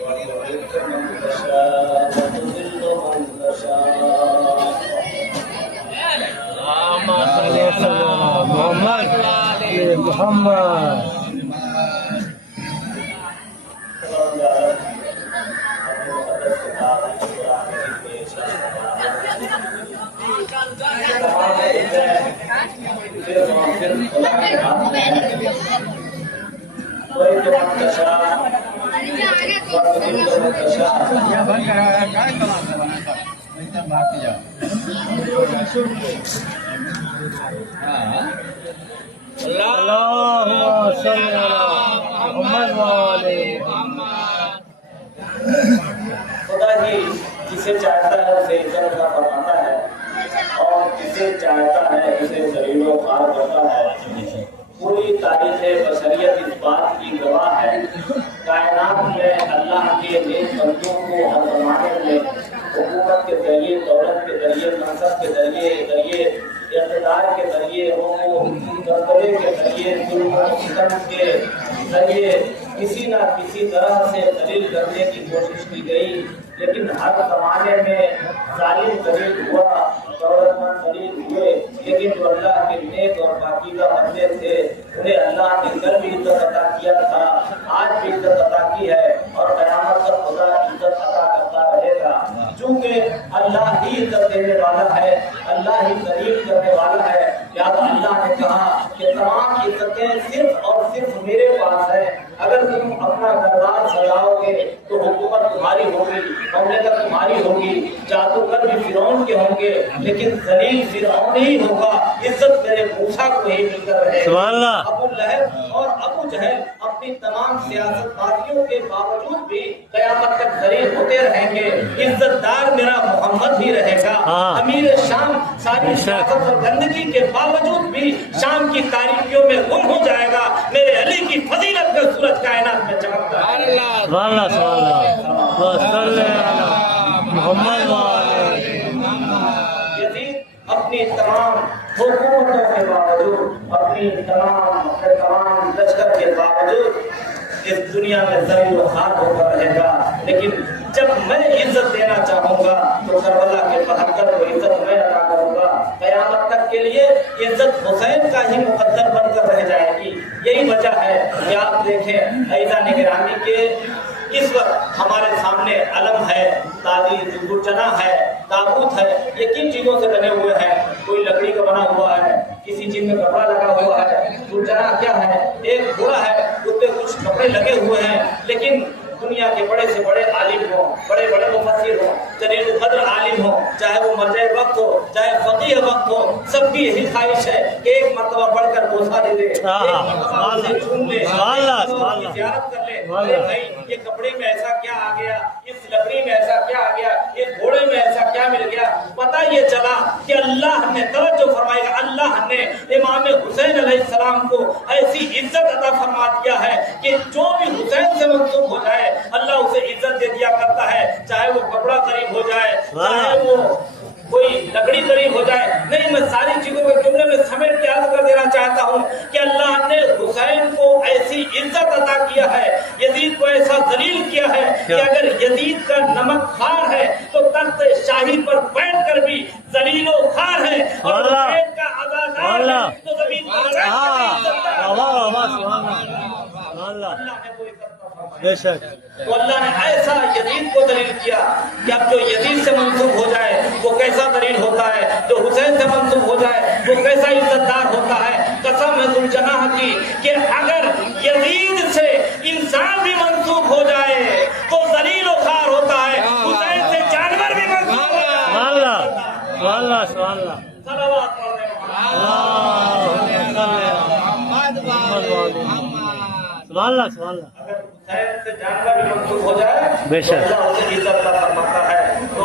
وتعز من تشاء وتذل من تشاء. محمد محمد اللهم صل على محمد وعلى خدا ہی جسے چاہتا ہے اسے عزت عطا فرماتا ہے اور جسے چاہتا ہے اسے ذلیل و خوار کرتا ہے. پوری تاریخ بشریت اس بات کی گواہ ہے. کائنات میں اللہ کے نیک بندوں کو ہر زمانے میں حکومت کے ذریعے، دولت کے ذریعے، منصب کے ذریعے، اقتدار کے ذریعے، دبدبے کے ذریعے، ظلم و ستم کے ذریعے کسی نہ کسی طرح سے ذلیل کرنے کی کوشش کی گئی. لیکن ہر زمانے میں ظالم ذلیل ہوا، دولت مند ذلیل ہوئے، لیکن جو اللہ کے نیک اور پاکیزہ بندے تھے انہیں اللہ نے کل بھی عزت عطا کیا تھا، آج بھی عزت عطا کی ہے اور قیامت تک خدا عزت عطا کرتا رہے گا. چونکہ اللہ ہی عزت دینے والا ہے، اللہ ہی ذلیل کرنے والا ہے، لہٰذا اللہ نے کہا کہ تمام عزتیں صرف اور صرف میرے پاس ہیں. اگر تم اپنا دربار سجاؤ گے تو حکومت تمہاری ہوگی، مملکت تمہاری ہوگی، جادوگر بھی فرعون کے ہوں گے، لیکن ذلیل فرعون ہی ہوگا. عزت میرے موسیٰ کو ہی مل کر رہے گا. ابو لہب اور ابو جہل اپنی تمام سیاست بازیوں کے باوجود بھی قیامت تک ذلیل ہوتے رہیں گے. عزت دار میرا محمد ہی رہے گا. امیر شام ساری سیاست اور گندگی کے باوجود بھی شام کی تاریکیوں میں گم ہو جائے گا. میرے علی کی فضیلت کا سورج کائنات میں چمکتا ہے. محمد یزید اپنی تمام حکومتوں کے باوجود، اپنی تمام لشکر کے باوجود اس دنیا میں ذلیل و خوار ہو کر رہے گا. لیکن جب میں عزت دینا چاہوں گا تو کربلا کے 72 کو عزت میں ادا کروں گا. قیامت تک کے لیے عزت حسین کا ہی مقدر بن کر رہ جائے گی. یہی وجہ ہے کہ آپ دیکھیں عیسیٰ نگرانی کے اس وقت ہمارے سامنے علم ہے، تعدیل گرجنا ہے، تابوت ہے. یہ کن چیزوں سے بنے ہوئے ہیں؟ کوئی لکڑی کا بنا ہوا ہے، کسی چیز میں کپڑا لگا ہوا ہے. گرجنا کیا ہے؟ ایک گھوڑا ہے، اس پہ کچھ کپڑے لگے ہوئے ہیں. لیکن دنیا کے بڑے سے بڑے عالم ہوں، بڑے بڑے مفسر ہوں، جلیل القدر عالم ہوں، چاہے وہ مرجع وقت ہو، چاہے فقیہ وقت ہو، سب کی یہی خواہش ہے کہ ایک مرتبہ پڑھ کر بوسہ دے دے، ایک مرتبہ اسے چوم لے، زیارت کر لے. ارے بھائی یہ کپڑے میں ایسا کیا آ گیا، اس لکڑی میں ایسا کیا آ گیا، اس گھوڑے میں ایسا کیا مل گیا؟ پتہ یہ چلا کہ اللہ نے توجہ فرمائی گا، اللہ نے امام حسین علیہ السلام کو ایسی عزت عطا فرما دیا ہے کہ جو بھی حسین سے منسوب ہو جائے اللہ اسے عزت دے دیا کرتا ہے. چاہے وہ کپڑا قریب ہو جائے، چاہے وہ کوئی لکڑی قریب ہو جائے. نہیں، میں ساری چیزوں کے جملے میں سمیٹ کے عرض کر دینا چاہتا ہوں کہ اللہ نے حسین کو ایسی عزت عطا کیا ہے، یزید کو ایسا ذلیل کیا ہے کہ اگر یزید کا نمک خوار ہے تو تخت شاہی پر بیٹھ کر بھی ذلیل و خوار ہے، اور حسین کا عزادار ہے تو زمین پر بیٹھ کر بھی عزت دار ہے. اللہ نے کوئی بے شک تو اللہ نے ایسا یزید کو دلیل کیا کہ اب جو یزید سے منسوب ہو جائے وہ کیسا دلیل ہوتا ہے، جو حسین سے منسوب ہو جائے وہ کیسا عزت دار ہوتا ہے. قسم ہے ذوالجناح کی کہ اگر یزید سے انسان بھی منسوب ہو جائے تو ذلیل و خوار ہوتا ہے، حسین سے جانور بھی منسوب ہو جائے. صلوات پڑھنے اگر حسین سے جانور بھی منسوب ہو جائے بے شک اللہ اسے عزت عطا فرماتا ہے. تو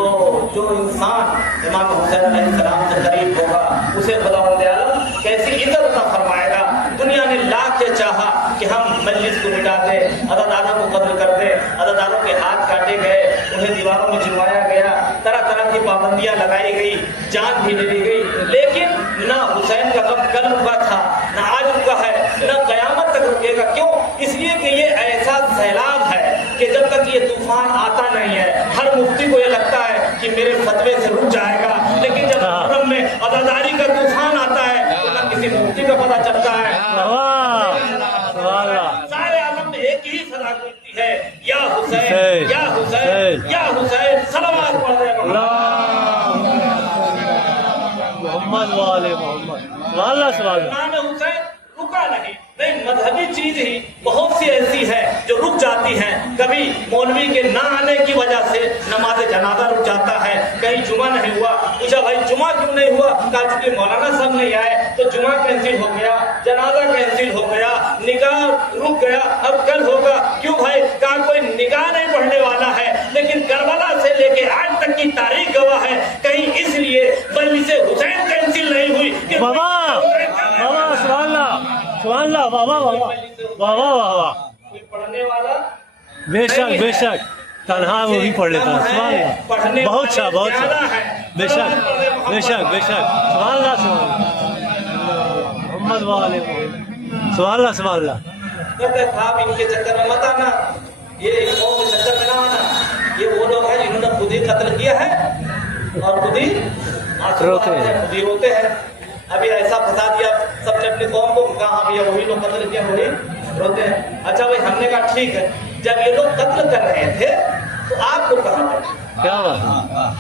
جو انسان امام حسین علیہ السلام سے قریب ہوگا اسے خداوند عالم کیسی عزت عطا فرمائے گا. دنیا نے لاکھ یہ چاہا کہ ہم مجلس کو مٹا دیں، عزاداروں کو قتل کر دیں، عزاداروں کے ہاتھ کاٹے گئے، انہیں دیواروں میں چنوایا گیا، طرح طرح کی پابندیاں لگائی گئی، جان بھی لے لی گئی. لیکن نہ حسین کا غم کل رکا تھا، نہ آج رکا ہے، نہ قیامت تک رکے گا. کیوں؟ اس لیے کہ یہ ایسا سیلاب ہے، کہ جب تک یہ طوفان آتا نہیں ہے، ہر مفتی کو یہ لگتا ہے کہ میرے فتوے سے رک جائے گا، لیکن جب محرم میں عزاداری کا طوفان آتا ہے تو نہ کسی مفتی کا پتہ چلتا ہے، سارے عالم میں ایک ہی صدا گونجتی ہے، یا حسین یا حسین یا حسین، صلوات پڑھ رہے ہیں محمد والے محمد، سبحان اللہ سبحان اللہ۔ نام حسین رکا نہیں، مذہبی چیز ہی بہت سی ایسی ہے جو رک جاتی ہیں، کبھی مولوی کے نہ آنے کی وجہ سے نماز جنازہ رک جاتا ہے، کہیں جمعہ نہیں ہوا، پوچھا بھائی جمعہ کیوں نہیں ہوا، کہا چونکہ مولانا صاحب نہیں آئے تو جمعہ کینسل ہو گیا، جنازہ کینسل ہو گیا، نگاہ رک گیا، اب کل ہوگا، کیوں بھائی، کہا کوئی نگاہ نہیں پڑھنے والا ہے، لیکن کربلا سے لے کے آج تک کی تاریخ گواہ ہے، کہیں اس لیے مجلس حسین کینسل نہیں ہوئی کہ بابا بابا سبحان اللہ سبحان اللہ، بابا بابا بابا بابا، کوئی پڑھنے والا بے شک بے شک، تنہا وہ بھی پڑھ لیتا ہے، سبحان اللہ، بہت اچھا بہت اچھا، بے شک بے شک بے شک، سبحان اللہ سبحان اللہ، محمد والے محمد، سبحان اللہ سبحان اللہ۔ کہتے صاحب ان کے چکر میں مت آنا، یہ قوم کے چکر میں نہ آنا، یہ وہ لوگ ہیں جنہوں نے خود ہی قتل کیا ہے اور خود ہی روتے ہیں، خود ہی روتے ہیں۔ ابھی ایسا پھنسا دیا سب نے اپنی قوم کو، کہا بھیا وہی لوگ قتل کیا وہی روتے ہیں۔ اچھا بھائی ہم نے کہا ٹھیک ہے، جب یہ لوگ قتل کر رہے تھے تو آپ کو کہاں تھے؟ کیا بات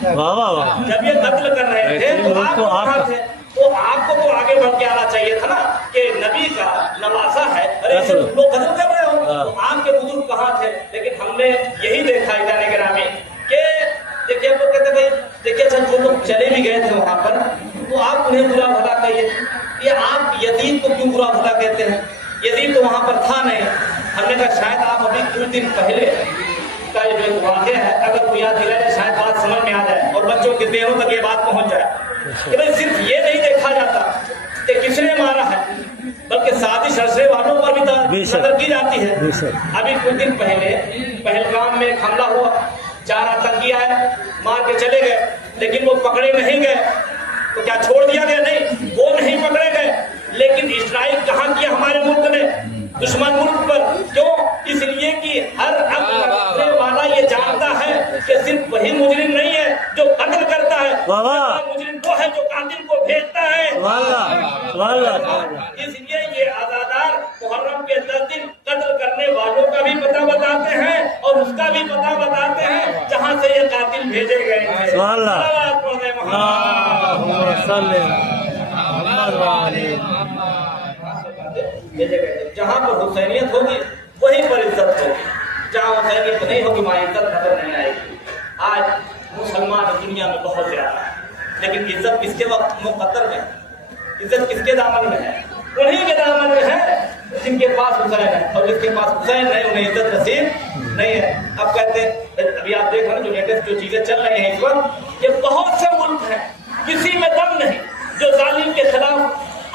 ہے، واہ واہ واہ، جب یہ قتل کر رہے تھے تو آپ کو کہاں تھے؟ تو آپ کو تو آگے بڑھ کے آنا چاہیے تھا نا کہ نبی کا نواسا ہے، ارے لوگ قتل کر رہے ہو تو آپ کے بزرگ کہاں تھے؟ لیکن ہم نے یہی دیکھا اجانے گرامی کہ دیکھیے وہ کہتے بھائی دیکھیے اچھا جو لوگ چلے بھی گئے تھے وہاں پر تو آپ انہیں برا بھلا کہیے، یہ آپ یزید کو کیوں برا بھلا کہتے ہیں؟ یزید تو وہاں پر تھا نہیں۔ ہم نے کہا شاید آپ ابھی کچھ دن پہلے کا یہ جو واقعہ ہے اگر کوئی یاد دلائے شاید بات سمجھ میں آ جائے اور بچوں کے ذہنوں تک یہ بات پہنچ جائے کہ بھائی صرف یہ نہیں دیکھا جاتا کہ کس نے مارا ہے، بلکہ سازش رچنے والوں پر بھی نظر کی جاتی ہے۔ ابھی کچھ دن پہلے پہلگام میں ایک حملہ ہوا، 4 آتنکی آئے مار کے چلے گئے، لیکن وہ پکڑے نہیں گئے تو کیا چھوڑ دیا گیا؟ نہیں، وہ نہیں پکڑے گئے، لیکن اسٹرائک کہاں کیا ہمارے ملک نے؟ دشمن ملک پر۔ کیوں؟ اس لیے کہ ہر عقل رکھنے والا یہ جانتا ہے کہ صرف وہی مجرم نہیں ہے جو قتل کرتا ہے، مجرم وہ ہے جو قاتل کو بھیجتا ہے۔ اس لیے یہ عزادار محرم کے 10 دن قتل کرنے والوں کا بھی پتہ بتاتے ہیں اور اس کا بھی پتہ بتاتے ہیں جہاں سے یہ قاتل بھیجے گئے ہیں۔ جہاں پر حسینیت ہوگی وہیں پر عزت ہوگی، جہاں حسینیت نہیں ہوگی وہاں عزت نظر نہیں آئے گی۔ آج مسلمان دنیا میں بہت زیادہ ہے، لیکن عزت کس کے وقت مقدر میں، عزت کس کے دامن میں ہے؟ انہیں کے دامن میں ہے جن کے پاس حسین ہے، اور جس کے پاس حسین نہیں انہیں عزت نصیب نہیں ہے۔ اب کہتے ہیں ابھی آپ دیکھ رہے ہیں جو لیٹسٹ جو چیزیں چل رہی ہیں اس وقت، یہ بہت سے ملک ہیں کسی میں دم نہیں جو ظالم کے خلاف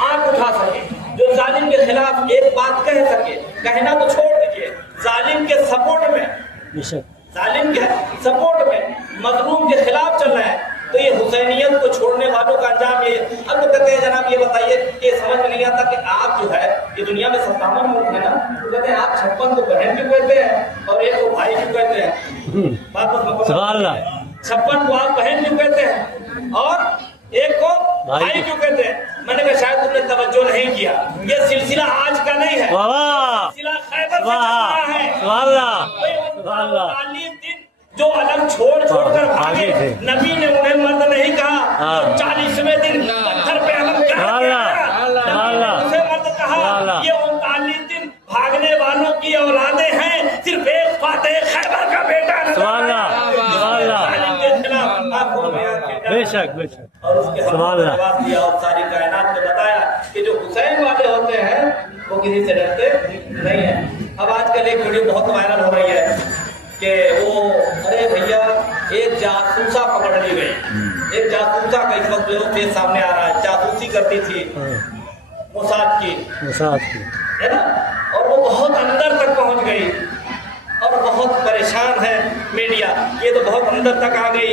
آنکھ اٹھا سکے، جو ظالم کے خلاف ایک بات کہہ سکے، کہنا تو چھوڑ دیجیے، ظالم کے سپورٹ میں، ظالم کے سپورٹ میں مظلوم کے خلاف چل رہا ہے، تو یہ حسینیت کو چھوڑنے والوں کا انجام یہ۔ اب وہ کہتے ہیں جناب یہ بتائیے کہ سمجھ میں نہیں آتا کہ آپ جو ہے یہ دنیا میں 57 ملک ہے نا، تو کہتے ہیں آپ 56 کو بہن کیوں کہتے ہیں اور ایک کو بھائی کیوں کہتے ہیں؟ بات سبحان اللہ، 56 کو آپ بہن کیوں کہتے ہیں اور ایک کو بھائی کیوں کہتے ہیں؟ میں نے کہا شاید تم نے توجہ نہیں کیا، یہ سلسلہ آج کا نہیں ہے، سلسلہ خیبر سے چل رہا ہے۔ جو علم چھوڑ کر بھاگے، نبی نے انہیں مرد نہیں کہا، 40ویں دن پتھر پہ علم اسے مرد کہا۔ یہ 39 دن بھاگنے والوں کی اولادیں ہیں، صرف ایک فاتح خیبر کا بیٹا بے شک بے شک، اور اس کے جواب دیا اور ساری کائنات نے بتایا کہ جو حسین والے ہوتے ہیں وہ کسی سے ڈرتے نہیں ہیں۔ اب آج کل ایک ویڈیو بہت وائرل ہو رہی ہے کہ وہ ارے بھیا ایک جاسوسا پکڑ لی گئی، ایک جاسوسا کا اس وقت جو پیش سامنے آ رہا ہے، جاسوسی کرتی تھی موساد کی ہے نا، اور وہ بہت اندر تک پہنچ گئی اور بہت پریشان ہے میڈیا، یہ تو بہت اندر تک آ گئی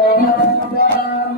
Oh,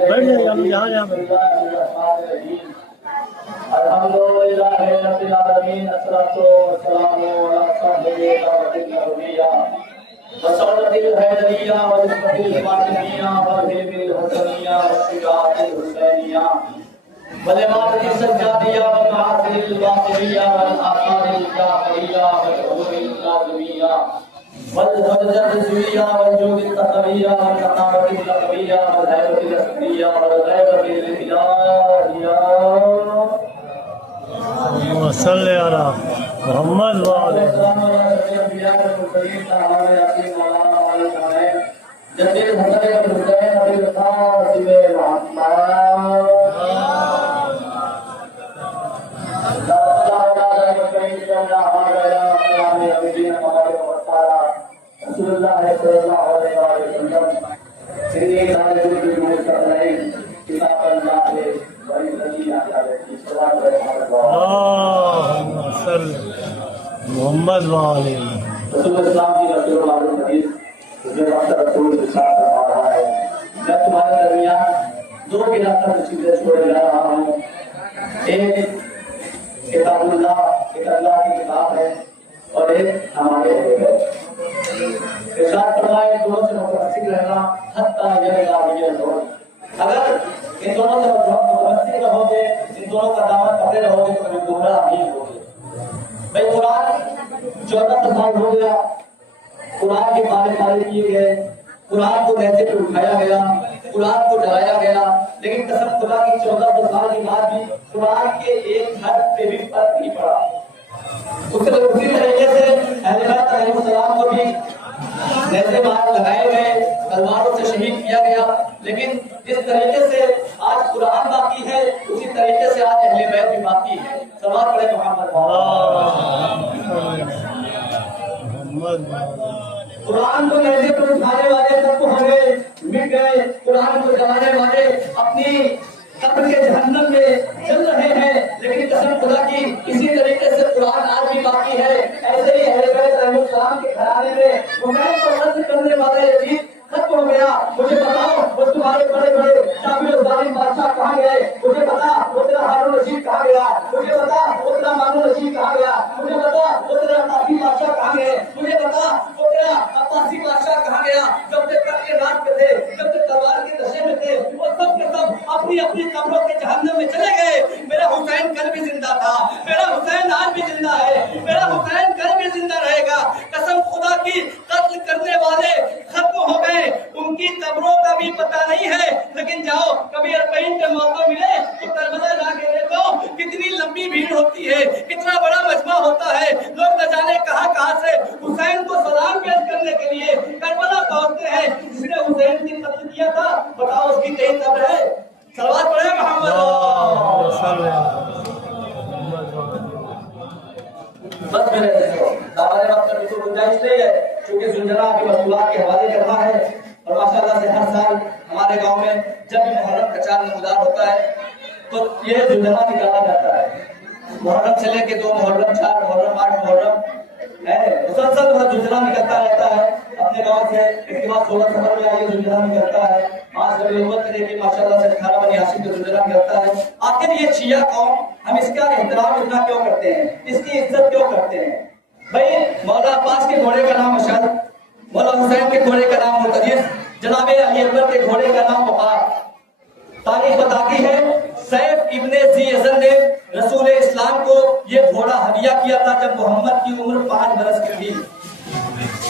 بیٹھ جائیے ہم جہاں جہاں الحمدللہ رب العالمین والصلاۃ والسلام علی سیدنا النبیہ وسورۃ الحیدریہ ونسبۃ الفاطمیہ والہب الحسنیہ والشجاعۃ الحسینیہ والامامۃ السجادیہ والمعاصر الواصلیہ والآثار الجعفریہ والعلوم الناظمیہ والحجة الزوية والجود التقوية والنقابة التقوية والهيبة الأسرية والغيبة الإلهية. اللهم صل على محمد وعلى رسول اللہ صلی اللہ علیہ وسلم سری کتاب اللہ بڑی بڑی اللهم صل محمد وعلى رسول اسلام کی رسول معلوم حدیث اس میں وقت رسول ارشاد فرما رہا ہے میں تمہارے درمیان دو کی راستہ چیزیں چھوڑے جا رہا ہوں ایک کتاب اللہ ایک اللہ کی کتاب ہے اور ایک ہمارے ہے ارشاد فرمائے دونوں سے متمسک رہنا حتیٰ یہ دور اگر ان دونوں سے متمسک رہو گے ان دونوں کا دامن پکڑے رہو گے تو کبھی گمراہ نہیں ہوگے بھائی قرآن 14 سال ہو گیا قرآن کے پارے کیے گئے قرآن کو لہجے پہ اٹھایا گیا قرآن کو ڈرایا گیا لیکن قسم خدا کی 14 سال کے بعد بھی قرآن کے ایک حرف پہ بھی فرق نہیں پڑا اسی طریقے سے اہل بیت علیہ السلام کو بھی نیزے مار لگائے گئے تلواروں سے شہید کیا گیا لیکن جس طریقے سے آج قرآن باقی ہے اسی طریقے سے آج اہل بیت بھی باقی ہے سوال پڑے محمد قرآن کو نیزے پر اٹھانے والے سب کو ہمیں مٹ گئے قرآن کو جلانے والے اپنی قبر کے جہنم میں چل رہے ہیں لیکن قسم خدا کی اسی طریقے سے قرآن آج بھی باقی ہے ایسے ہی اہل بیت علیہ السلام کے گھرانے میں حسین کو رد کرنے والا یزید ختم ہو گیا مجھے بتاؤ وہ تمہارے بڑے بڑے کافر و ظالم بادشاہ کہاں گئے مجھے بتا وہ تیرا ہارون رشید کہاں گیا مجھے بتا وہ تیرا مانو رشید کہاں گیا مجھے بتا وہ تیرا عباسی بادشاہ کہاں گئے مجھے بتا وہ تیرا عباسی بادشاہ کہاں گیا جب تک کٹ کے رات پہ تھے جب تک تلوار کے نشے میں تھے وہ سب کے سب اپنی اپنی قبروں کے جہنم میں چلے گئے میرا حسین کل بھی زندہ تھا میرا حسین آج بھی زندہ ہے میرا حسین کل بھی زندہ رہے گا قسم خدا کی قتل کرنے والے ختم ہو گئے ان کی قبروں کا بھی پتہ نہیں ہے لیکن جاؤ کبھی اربعین کا موقع ملے تو کربلا جا کے دیکھو کتنی لمبی بھیڑ ہوتی ہے کتنا بڑا مجمع ہوتا ہے لوگ نہ جانے کہاں سے حسین کو سلام پیش کرنے کے لیے کربلا پہنچتے ہیں جس نے حسین کی قتل کیا تھا بتاؤ اس کی کہیں قبر ہے صلوات پڑھے محمد بس میرے ہمارے وقت میں کوئی گنجائش نہیں ہے کیونکہ زلزلہ کی مصنوعات کے حوالے کرنا ہے اور ماشاءاللہ سے ہر سال ہمارے گاؤں میں جب بھی محرم کا چاند نمودار ہوتا ہے تو یہ زلزلہ نکالا جاتا ہے محرم سے لے کے 2 محرم 4 محرم 8 محرم مسلسل زلزلہ نکلتا رہتا ہے اپنے گاؤں سے اس کے بعد 16 سفر میں آگے زلزلہ نکلتا ہے آج کبھی امت میں دیکھیں ماشاءاللہ سے 18 بنی ہاشم کا زلزلہ نکلتا ہے آخر یہ شیعہ قوم ہم اس کا احترام اتنا کیوں کرتے ہیں اس کی عزت کیوں کرتے ہیں بھائی مولا عباس کے گھوڑے کا نام اشد مولا السلام کے گھوڑے کا نام مرتجز، جناب علی اکبر کے گھوڑے کا نام وقار۔ تاریخ بتاتی ہے سیف ابن ذی یزن نے رسول اسلام کو یہ گھوڑا ہدیہ کیا تھا جب محمد کی عمر 5 برس کی تھی۔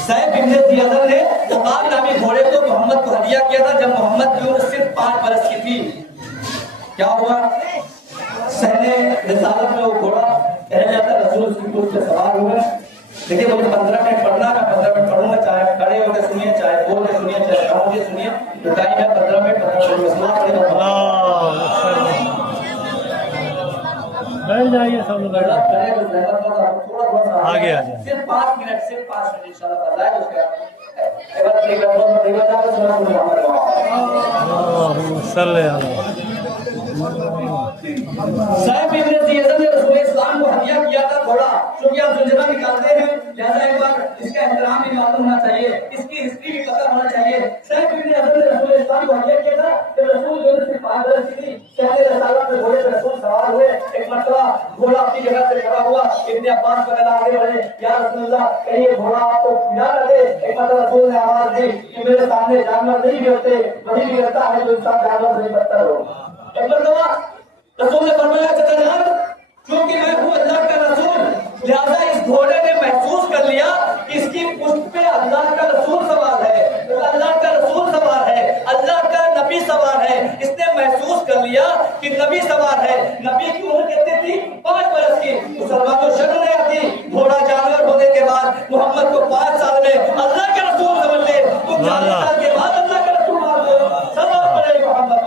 سیف ابن ذی یزن نے وقار نامی گھوڑے کو محمد کو ہدیہ کیا تھا جب محمد کی عمر صرف 5 برس کی تھی۔ کیا ہوا؟ سہنے رسالت میں وہ گھوڑا کہہ جاتا رسول اس کی پشت پہ سوار ہوئے۔ دیکھیے مجھے 15 منٹ پڑھنا، میں 15 منٹ پڑھوں گا، چاہے کھڑے ہو کے سنیے، چاہے بول کے سنیے، چاہے گاؤں کے سنیے، ٹائم ہے 15 منٹ 15 منٹ سننا پڑے گا۔ بیٹھ جائیے سب لوگ، تھوڑا آگے صرف 5 منٹ، صرف 5 منٹ انشاءاللہ تعالی اس کا صلی اللہ صاحب ابن ذی یزن نے رسول اسلام کو ہدیہ کیا تھا گھوڑا، چونکہ آپ زنجرہ نکالتے ہیں لہذا ایک بار اس کا احترام بھی معلوم ہونا چاہیے، اس کی ہسٹری بھی پتہ ہونا چاہیے۔ صاحب ابن یزن نے رسول اسلام کو ہدیہ کیا تھا کہ رسول جو صرف 5 برس کی تھی، شہر رسالت میں گھوڑے پہ رسول سوار ہوئے۔ ایک مرتبہ گھوڑا اپنی جگہ سے کھڑا ہوا، ابن عباس وغیرہ آگے بڑھے، یا رسول اللہ کہیں یہ گھوڑا آپ کو نہ لگے۔ ایک مرتبہ رسول نے آواز دی کہ میرے سامنے جانور نہیں بگڑتے، وہی بگڑتا ہے جو انسان جانور سے بدتر ہو۔ ایک مرتبہ رسول نے فرمایا چچا جان کیونکہ میں ہوں اللہ کا رسول لہذا اس گھوڑے نے محسوس کر لیا کہ اس کی پشت پہ اللہ کا رسول سوار ہے، اللہ کا رسول سوار ہے، اللہ کا نبی سوار ہے۔ اس نے محسوس کر لیا کہ نبی سوار ہے۔ نبی کی عمر کتنی تھی؟ 5 برس کی۔ مسلمانوں شک نہیں آتی، گھوڑا جانور ہونے کے بعد محمد کو 5 سال میں اللہ کے رسول سمجھ لے، تو 40 سال کے بعد اللہ کا رسول مان لو۔ سلام علیہ محمد۔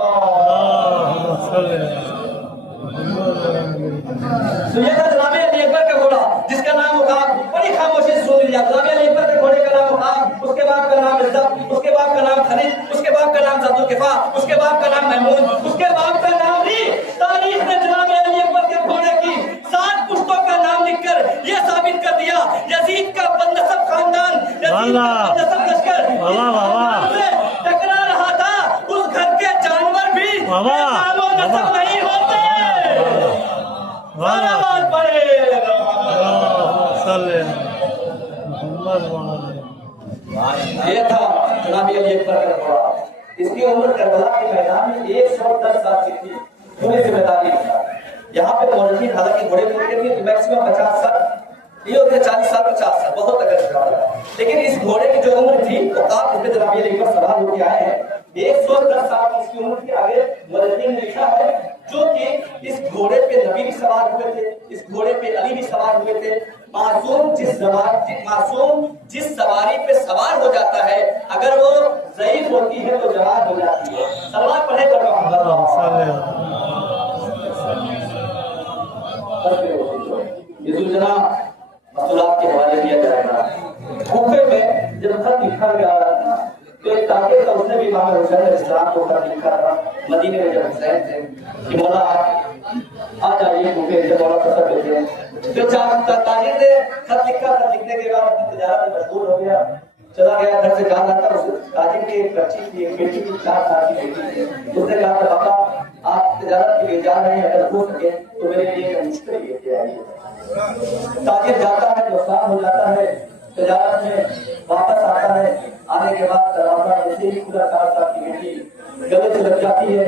تو یہ تھا جناب علی اکبر کا گھوڑا جس کا نام وقار۔ بڑی خاموشی سے سن لیجیے، جناب علی اکبر کے گھوڑے کا نام وقار، اس کے باپ کا نام عزت، اس کے باپ کا نام خالد، اس کے باپ کا نام ذات الکفا، اس کے باپ کا نام محمود، اس کے باپ کا نام نہیں۔ تاریخ نے جناب علی اکبر کے گھوڑے کی 7 پشتوں کا نام لکھ کر یہ ثابت کر دیا یزید کا بنسب خاندان، یزید کا بنسب لشکر ٹکرا رہا تھا، اس گھر کے جانور بھی نام و نسب نہیں ہوتے۔ یہ تھا جناب علی اکبر کا گھوڑا، اس کی عمر کربلا کے میدان میں 110 سال کی تھی، پوری ذمہ داری تھا۔ یہاں پہ مولوی حالانکہ گھوڑے پھرتے تھے میکسیمم 50 سال، یہ ہوتے 40 سال 50 سال بہت اگر زیادہ، لیکن اس گھوڑے کی جو عمر تھی وقار اس پہ جناب علی اکبر سوار ہو کے آئے ہیں 110 سال کی اس کی عمر کے آگے مولوی نے لکھا ہے جو کہ اس گھوڑے پہ نبی بھی سوار ہوئے تھے، اس گھوڑے پہ علی بھی سوار ہوئے تھے۔ معصوم جس سواری پہ سوار ہو جاتا ہے اگر وہ ضعیف ہوتی ہے تو جوان ہو جاتی ہے۔ سلوات پڑھے کر یہ سلسلہ مسئولات کے حوالے دیا جائے گا۔ کوفے میں جب خط لکھا گیا تو ایک تاکہ تھا، اس نے بھی امام حسین علیہ السلام کو خط لکھا تھا مدینے میں جب حسین تھے کہ مولا آ جائیے کوفے، جب مولا سفر بھیجے جو تاجر نے خط لکھا، خط لکھنے کے بعد اپنی تجارت میں مشغول ہو گیا، چلا گیا گھر سے کہا تھا اس تاجر کی ایک بچی تھی، ایک بیٹی تھی، 4 سال کی بیٹی تھی، اس نے کہا تھا پاپا آپ تجارت کے لیے جا رہے ہیں، اگر ہو سکے تو میرے لیے ایک مشکل لے کے آئیے۔ تاجر جاتا ہے، نقصان ہو جاتا ہے، تجارت میں واپس آتا ہے، آنے کے بعد دروازہ ایسے ہی کھلا، 4 سال کی بیٹی گلے سے لگ جاتی ہے،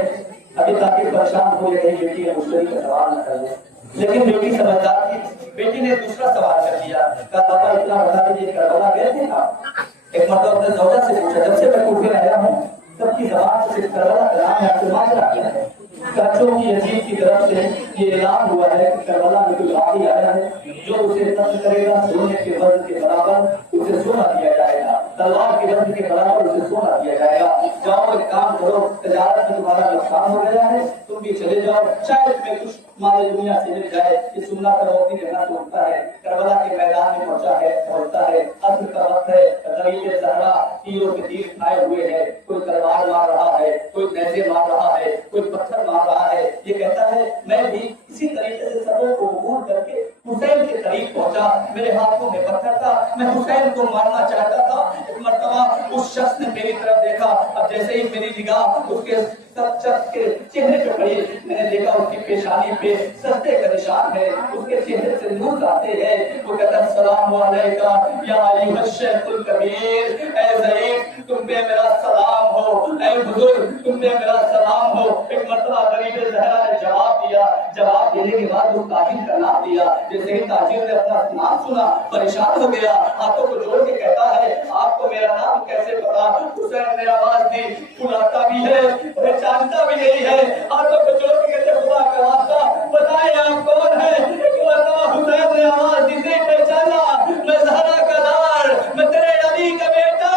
ابھی تاکہ پریشان ہو جائے بیٹی ہے مشکل کا سوال نہ کر لے، لیکن بیٹی سمجھدار تھی، بیٹی نے دوسرا سوال کر دیا، کہا پاپا اتنا بتا دیجیے کربلا گئے تھے آپ؟ ایک مرتبہ اپنے زوجہ سے پوچھا، جب سے میں کوفے آیا ہوں سب کی زبان سے کربلا کا نام ہے، آپ سے ماجرا کیا ہے؟ بچوں کی یزید کی طرف سے یہ اعلان ہوا ہے کہ کربلا میں کوئی واقعی آیا ہے، جو اسے قتل کرے گا سونے کے وزن کے برابر اسے سونا دیا جائے گا، تلوار کے وزن کے برابر اسے سونا دیا جائے گا۔ جاؤ ایک کام کرو، تجارت میں تمہارا نقصان ہو گیا ہے، تم بھی چلے جاؤ، شاید میں کچھ مال دنیا سے مل جائے۔ یہ سننا کا موتی جگہ سے اٹھتا ہے، کربلا کے میدان میں پہنچتا ہے، عصر کا وقت ہے، غریب زہرا تیروں کے تیر کھائے ہوئے ہیں، کوئی تلوار مار رہا ہے، کوئی نیزے مار رہا ہے، کوئی پتھر مار رہا ہے۔ یہ کہتا ہے میں بھی اسی طریقے سے سبوں کو عبور کر کے حسین کے قریب پہنچا، میرے ہاتھوں میں پتھر تھا، میں حسین کو مارنا چاہتا تھا۔ ایک مرتبہ اس شخص نے میری طرف دیکھا، اب جیسے ہی میری نگاہ اس کے شخص کے چہرے پہ پڑی، میں نے دیکھا اس کی پیشانی پہ سجدے کا نشان ہے، اس کے چہرے سے نور آتے ہیں۔ وہ کہتا ہے السلام علیکم یا ایھا الشیخ الکبیر، اے ضعیف پہ میرا سلام ہو، اے بزرگ تم پہ میرا سلام ہو۔ ایک مرتبہ غریب زہرا نے جواب دیا، جواب دینے کے بعد وہ تاجر کا نام دیا۔ جیسے ہی تاجر نے اپنا نام سنا پریشان ہو گیا، ہاتھوں کو جوڑ کے کہتا ہے آپ کو میرا نام کیسے پتا؟ حسین نے آواز دی، بلاتا بھی ہے پہچانتا بھی نہیں ہے، ہاتھوں کو جوڑ کے کہتے خدا کا واسطہ بتائیں آپ کون ہے؟ ایک مرتبہ حسین نے آواز دی، نہیں پہچانا، میں زہرا کا لال، میں تیرے علی کا بیٹا۔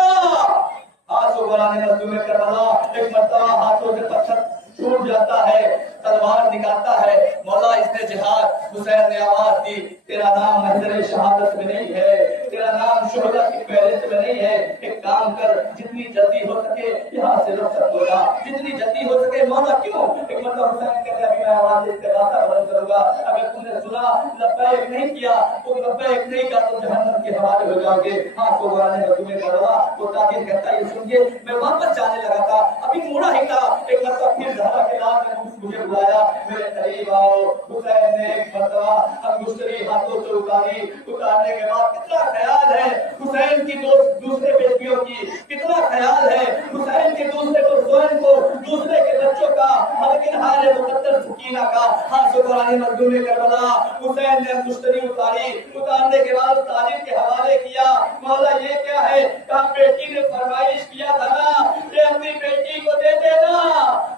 آنسو بھرانے مظلوم کربلا ایک مرتبہ ہاتھوں سے پتھر ٹوٹ جاتا ہے، تلوار نکالتا ہے، مولا اس نے جہاد۔ حسین نے آواز دی، تیرا نام محضر شہادت میں نہیں ہے، تیرا نام شہدا کی فہرست میں نہیں ہے، ایک کام کر جتنی جلدی ہو سکے یہاں سے رخصت ہو جا، جتنی جلدی ہو سکے۔ مولا کیوں؟ ایک مرتبہ حسین کہتے ابھی میں آواز دے کے راستہ بند کروں گا، اگر تم نے سنا لبیک نہیں کیا تو لبیک نہیں کیا تو جہنم کے حوالے ہو جاؤ گے۔ ہاں کو برانے میں تمہیں کروا، وہ تاجر کہتا ہے سنیے میں واپس جانے لگا تھا، ابھی موڑا ہی تھا، ایک مرتبہ پھر زہرا کے لال نے مجھے بلایا، میرے قریب آؤ۔ حسین نے ایک مرتبہ انگشتری ہاتھوں سے اتاری، اتارنے کے بعد کتنا خیال ہے حسین کی دوسرے بیٹیوں کی، کتنا خیال ہے حسین کے دوسرے کو سوئن کو، دوسرے کے بچوں کا، لیکن ہار مقدر سکینہ کا۔ ہاں سبحان مظلوم کربلا حسین نے انگشتری اتاری، اتارنے کے بعد تاجر کے حوالے کیا، مولا یہ کیا ہے؟ کہا بیٹی نے فرمائش کیا تھا نا کہ اپنی بیٹی کو دے دینا۔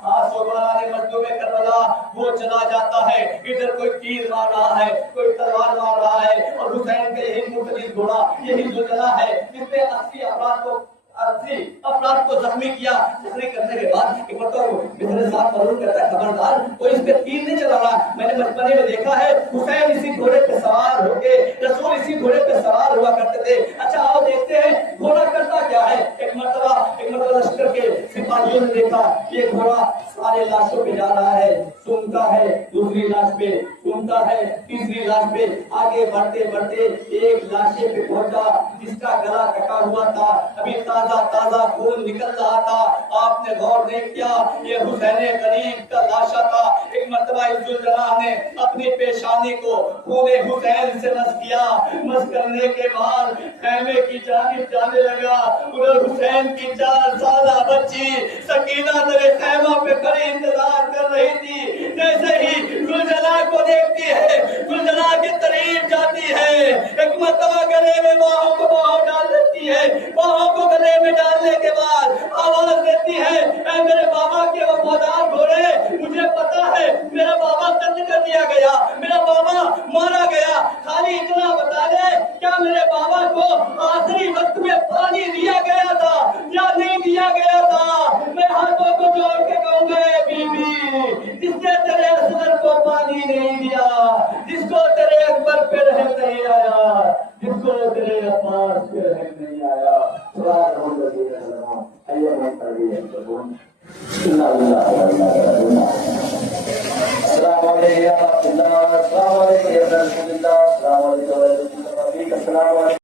ہاں سبحان مظلوم کربلا وہ چلا جاتا ہے، ادھر کوئی تیر مار رہا ہے، کوئی تلوار مار رہا ہے، اور حسین کا یہی مقتدر گھوڑا، یہی زلزلہ ہے جس نے 80 افراد کو زخمی کیا۔ زخمی کرنے کے بعد ایک مرتبہ میرے ساتھ معلوم کرتا ہے خبردار کوئی اس پہ تیر نہیں چلانا۔ میں نے بچپنے میں دیکھا ہے حسین اسی گھوڑے پہ سوار ہو کے، رسول اسی گھوڑے پہ سوار ہوا کرتے تھے۔ اچھا آؤ دیکھتے ہیں گھوڑا کرتا کیا ہے۔ ایک مرتبہ لشکر کے سپاہیوں نے دیکھا یہ گھوڑا سارے لاشوں پہ جا رہا ہے، سنتا ہے دوسری لاش پہ، سنتا ہے تیسری لاش پہ، آگے بڑھتے بڑھتے ایک لاشے پہ پہنچا جس کا گلا کٹا ہوا تھا، ابھی تازہ خون نکل رہا تھا۔ آپ نے غور نہیں کیا یہ حسین غریب کا لاشا تھا۔ ایک مرتبہ ذوالجلال نے اپنی پیشانی کو خون حسین سے مس کیا، مس کرنے کے بعد خیمے کی جانب جانے لگا، ادھر حسین کی 4 سالہ بچی سکینہ میرے خیمہ پہ کھڑی انتظار کر رہی تھی۔ جیسے ہی ذوالجلال کو دیکھتی ہے، ذوالجلال کے قریب جاتی ہے، ایک مرتبہ گلے میں باہوں کو ڈال دیتی ہے، باہوں کو گلے میں ڈالنے کے بعد آواز دیتی ہے اے میرے بابا کے وفادار گھوڑے، مجھے پتا ہے میرا بابا قتل کر دیا گیا، میرا بابا مارا گیا، خالی اتنا بتا دے کیا میرے بابا کو آخری وقت میں پانی دیا گیا تھا یا نہیں دیا گیا تھا؟ میں ہاتھوں کو جوڑ کے کہوں گا اے بی بی، جس نے تیرے اصغر کو پانی نہیں دیا، جس کو تیرے اکبر پہ رحم نہیں آیا، جس کو تیرے عباس پہ رحم نہیں آیا۔ السلام علیکم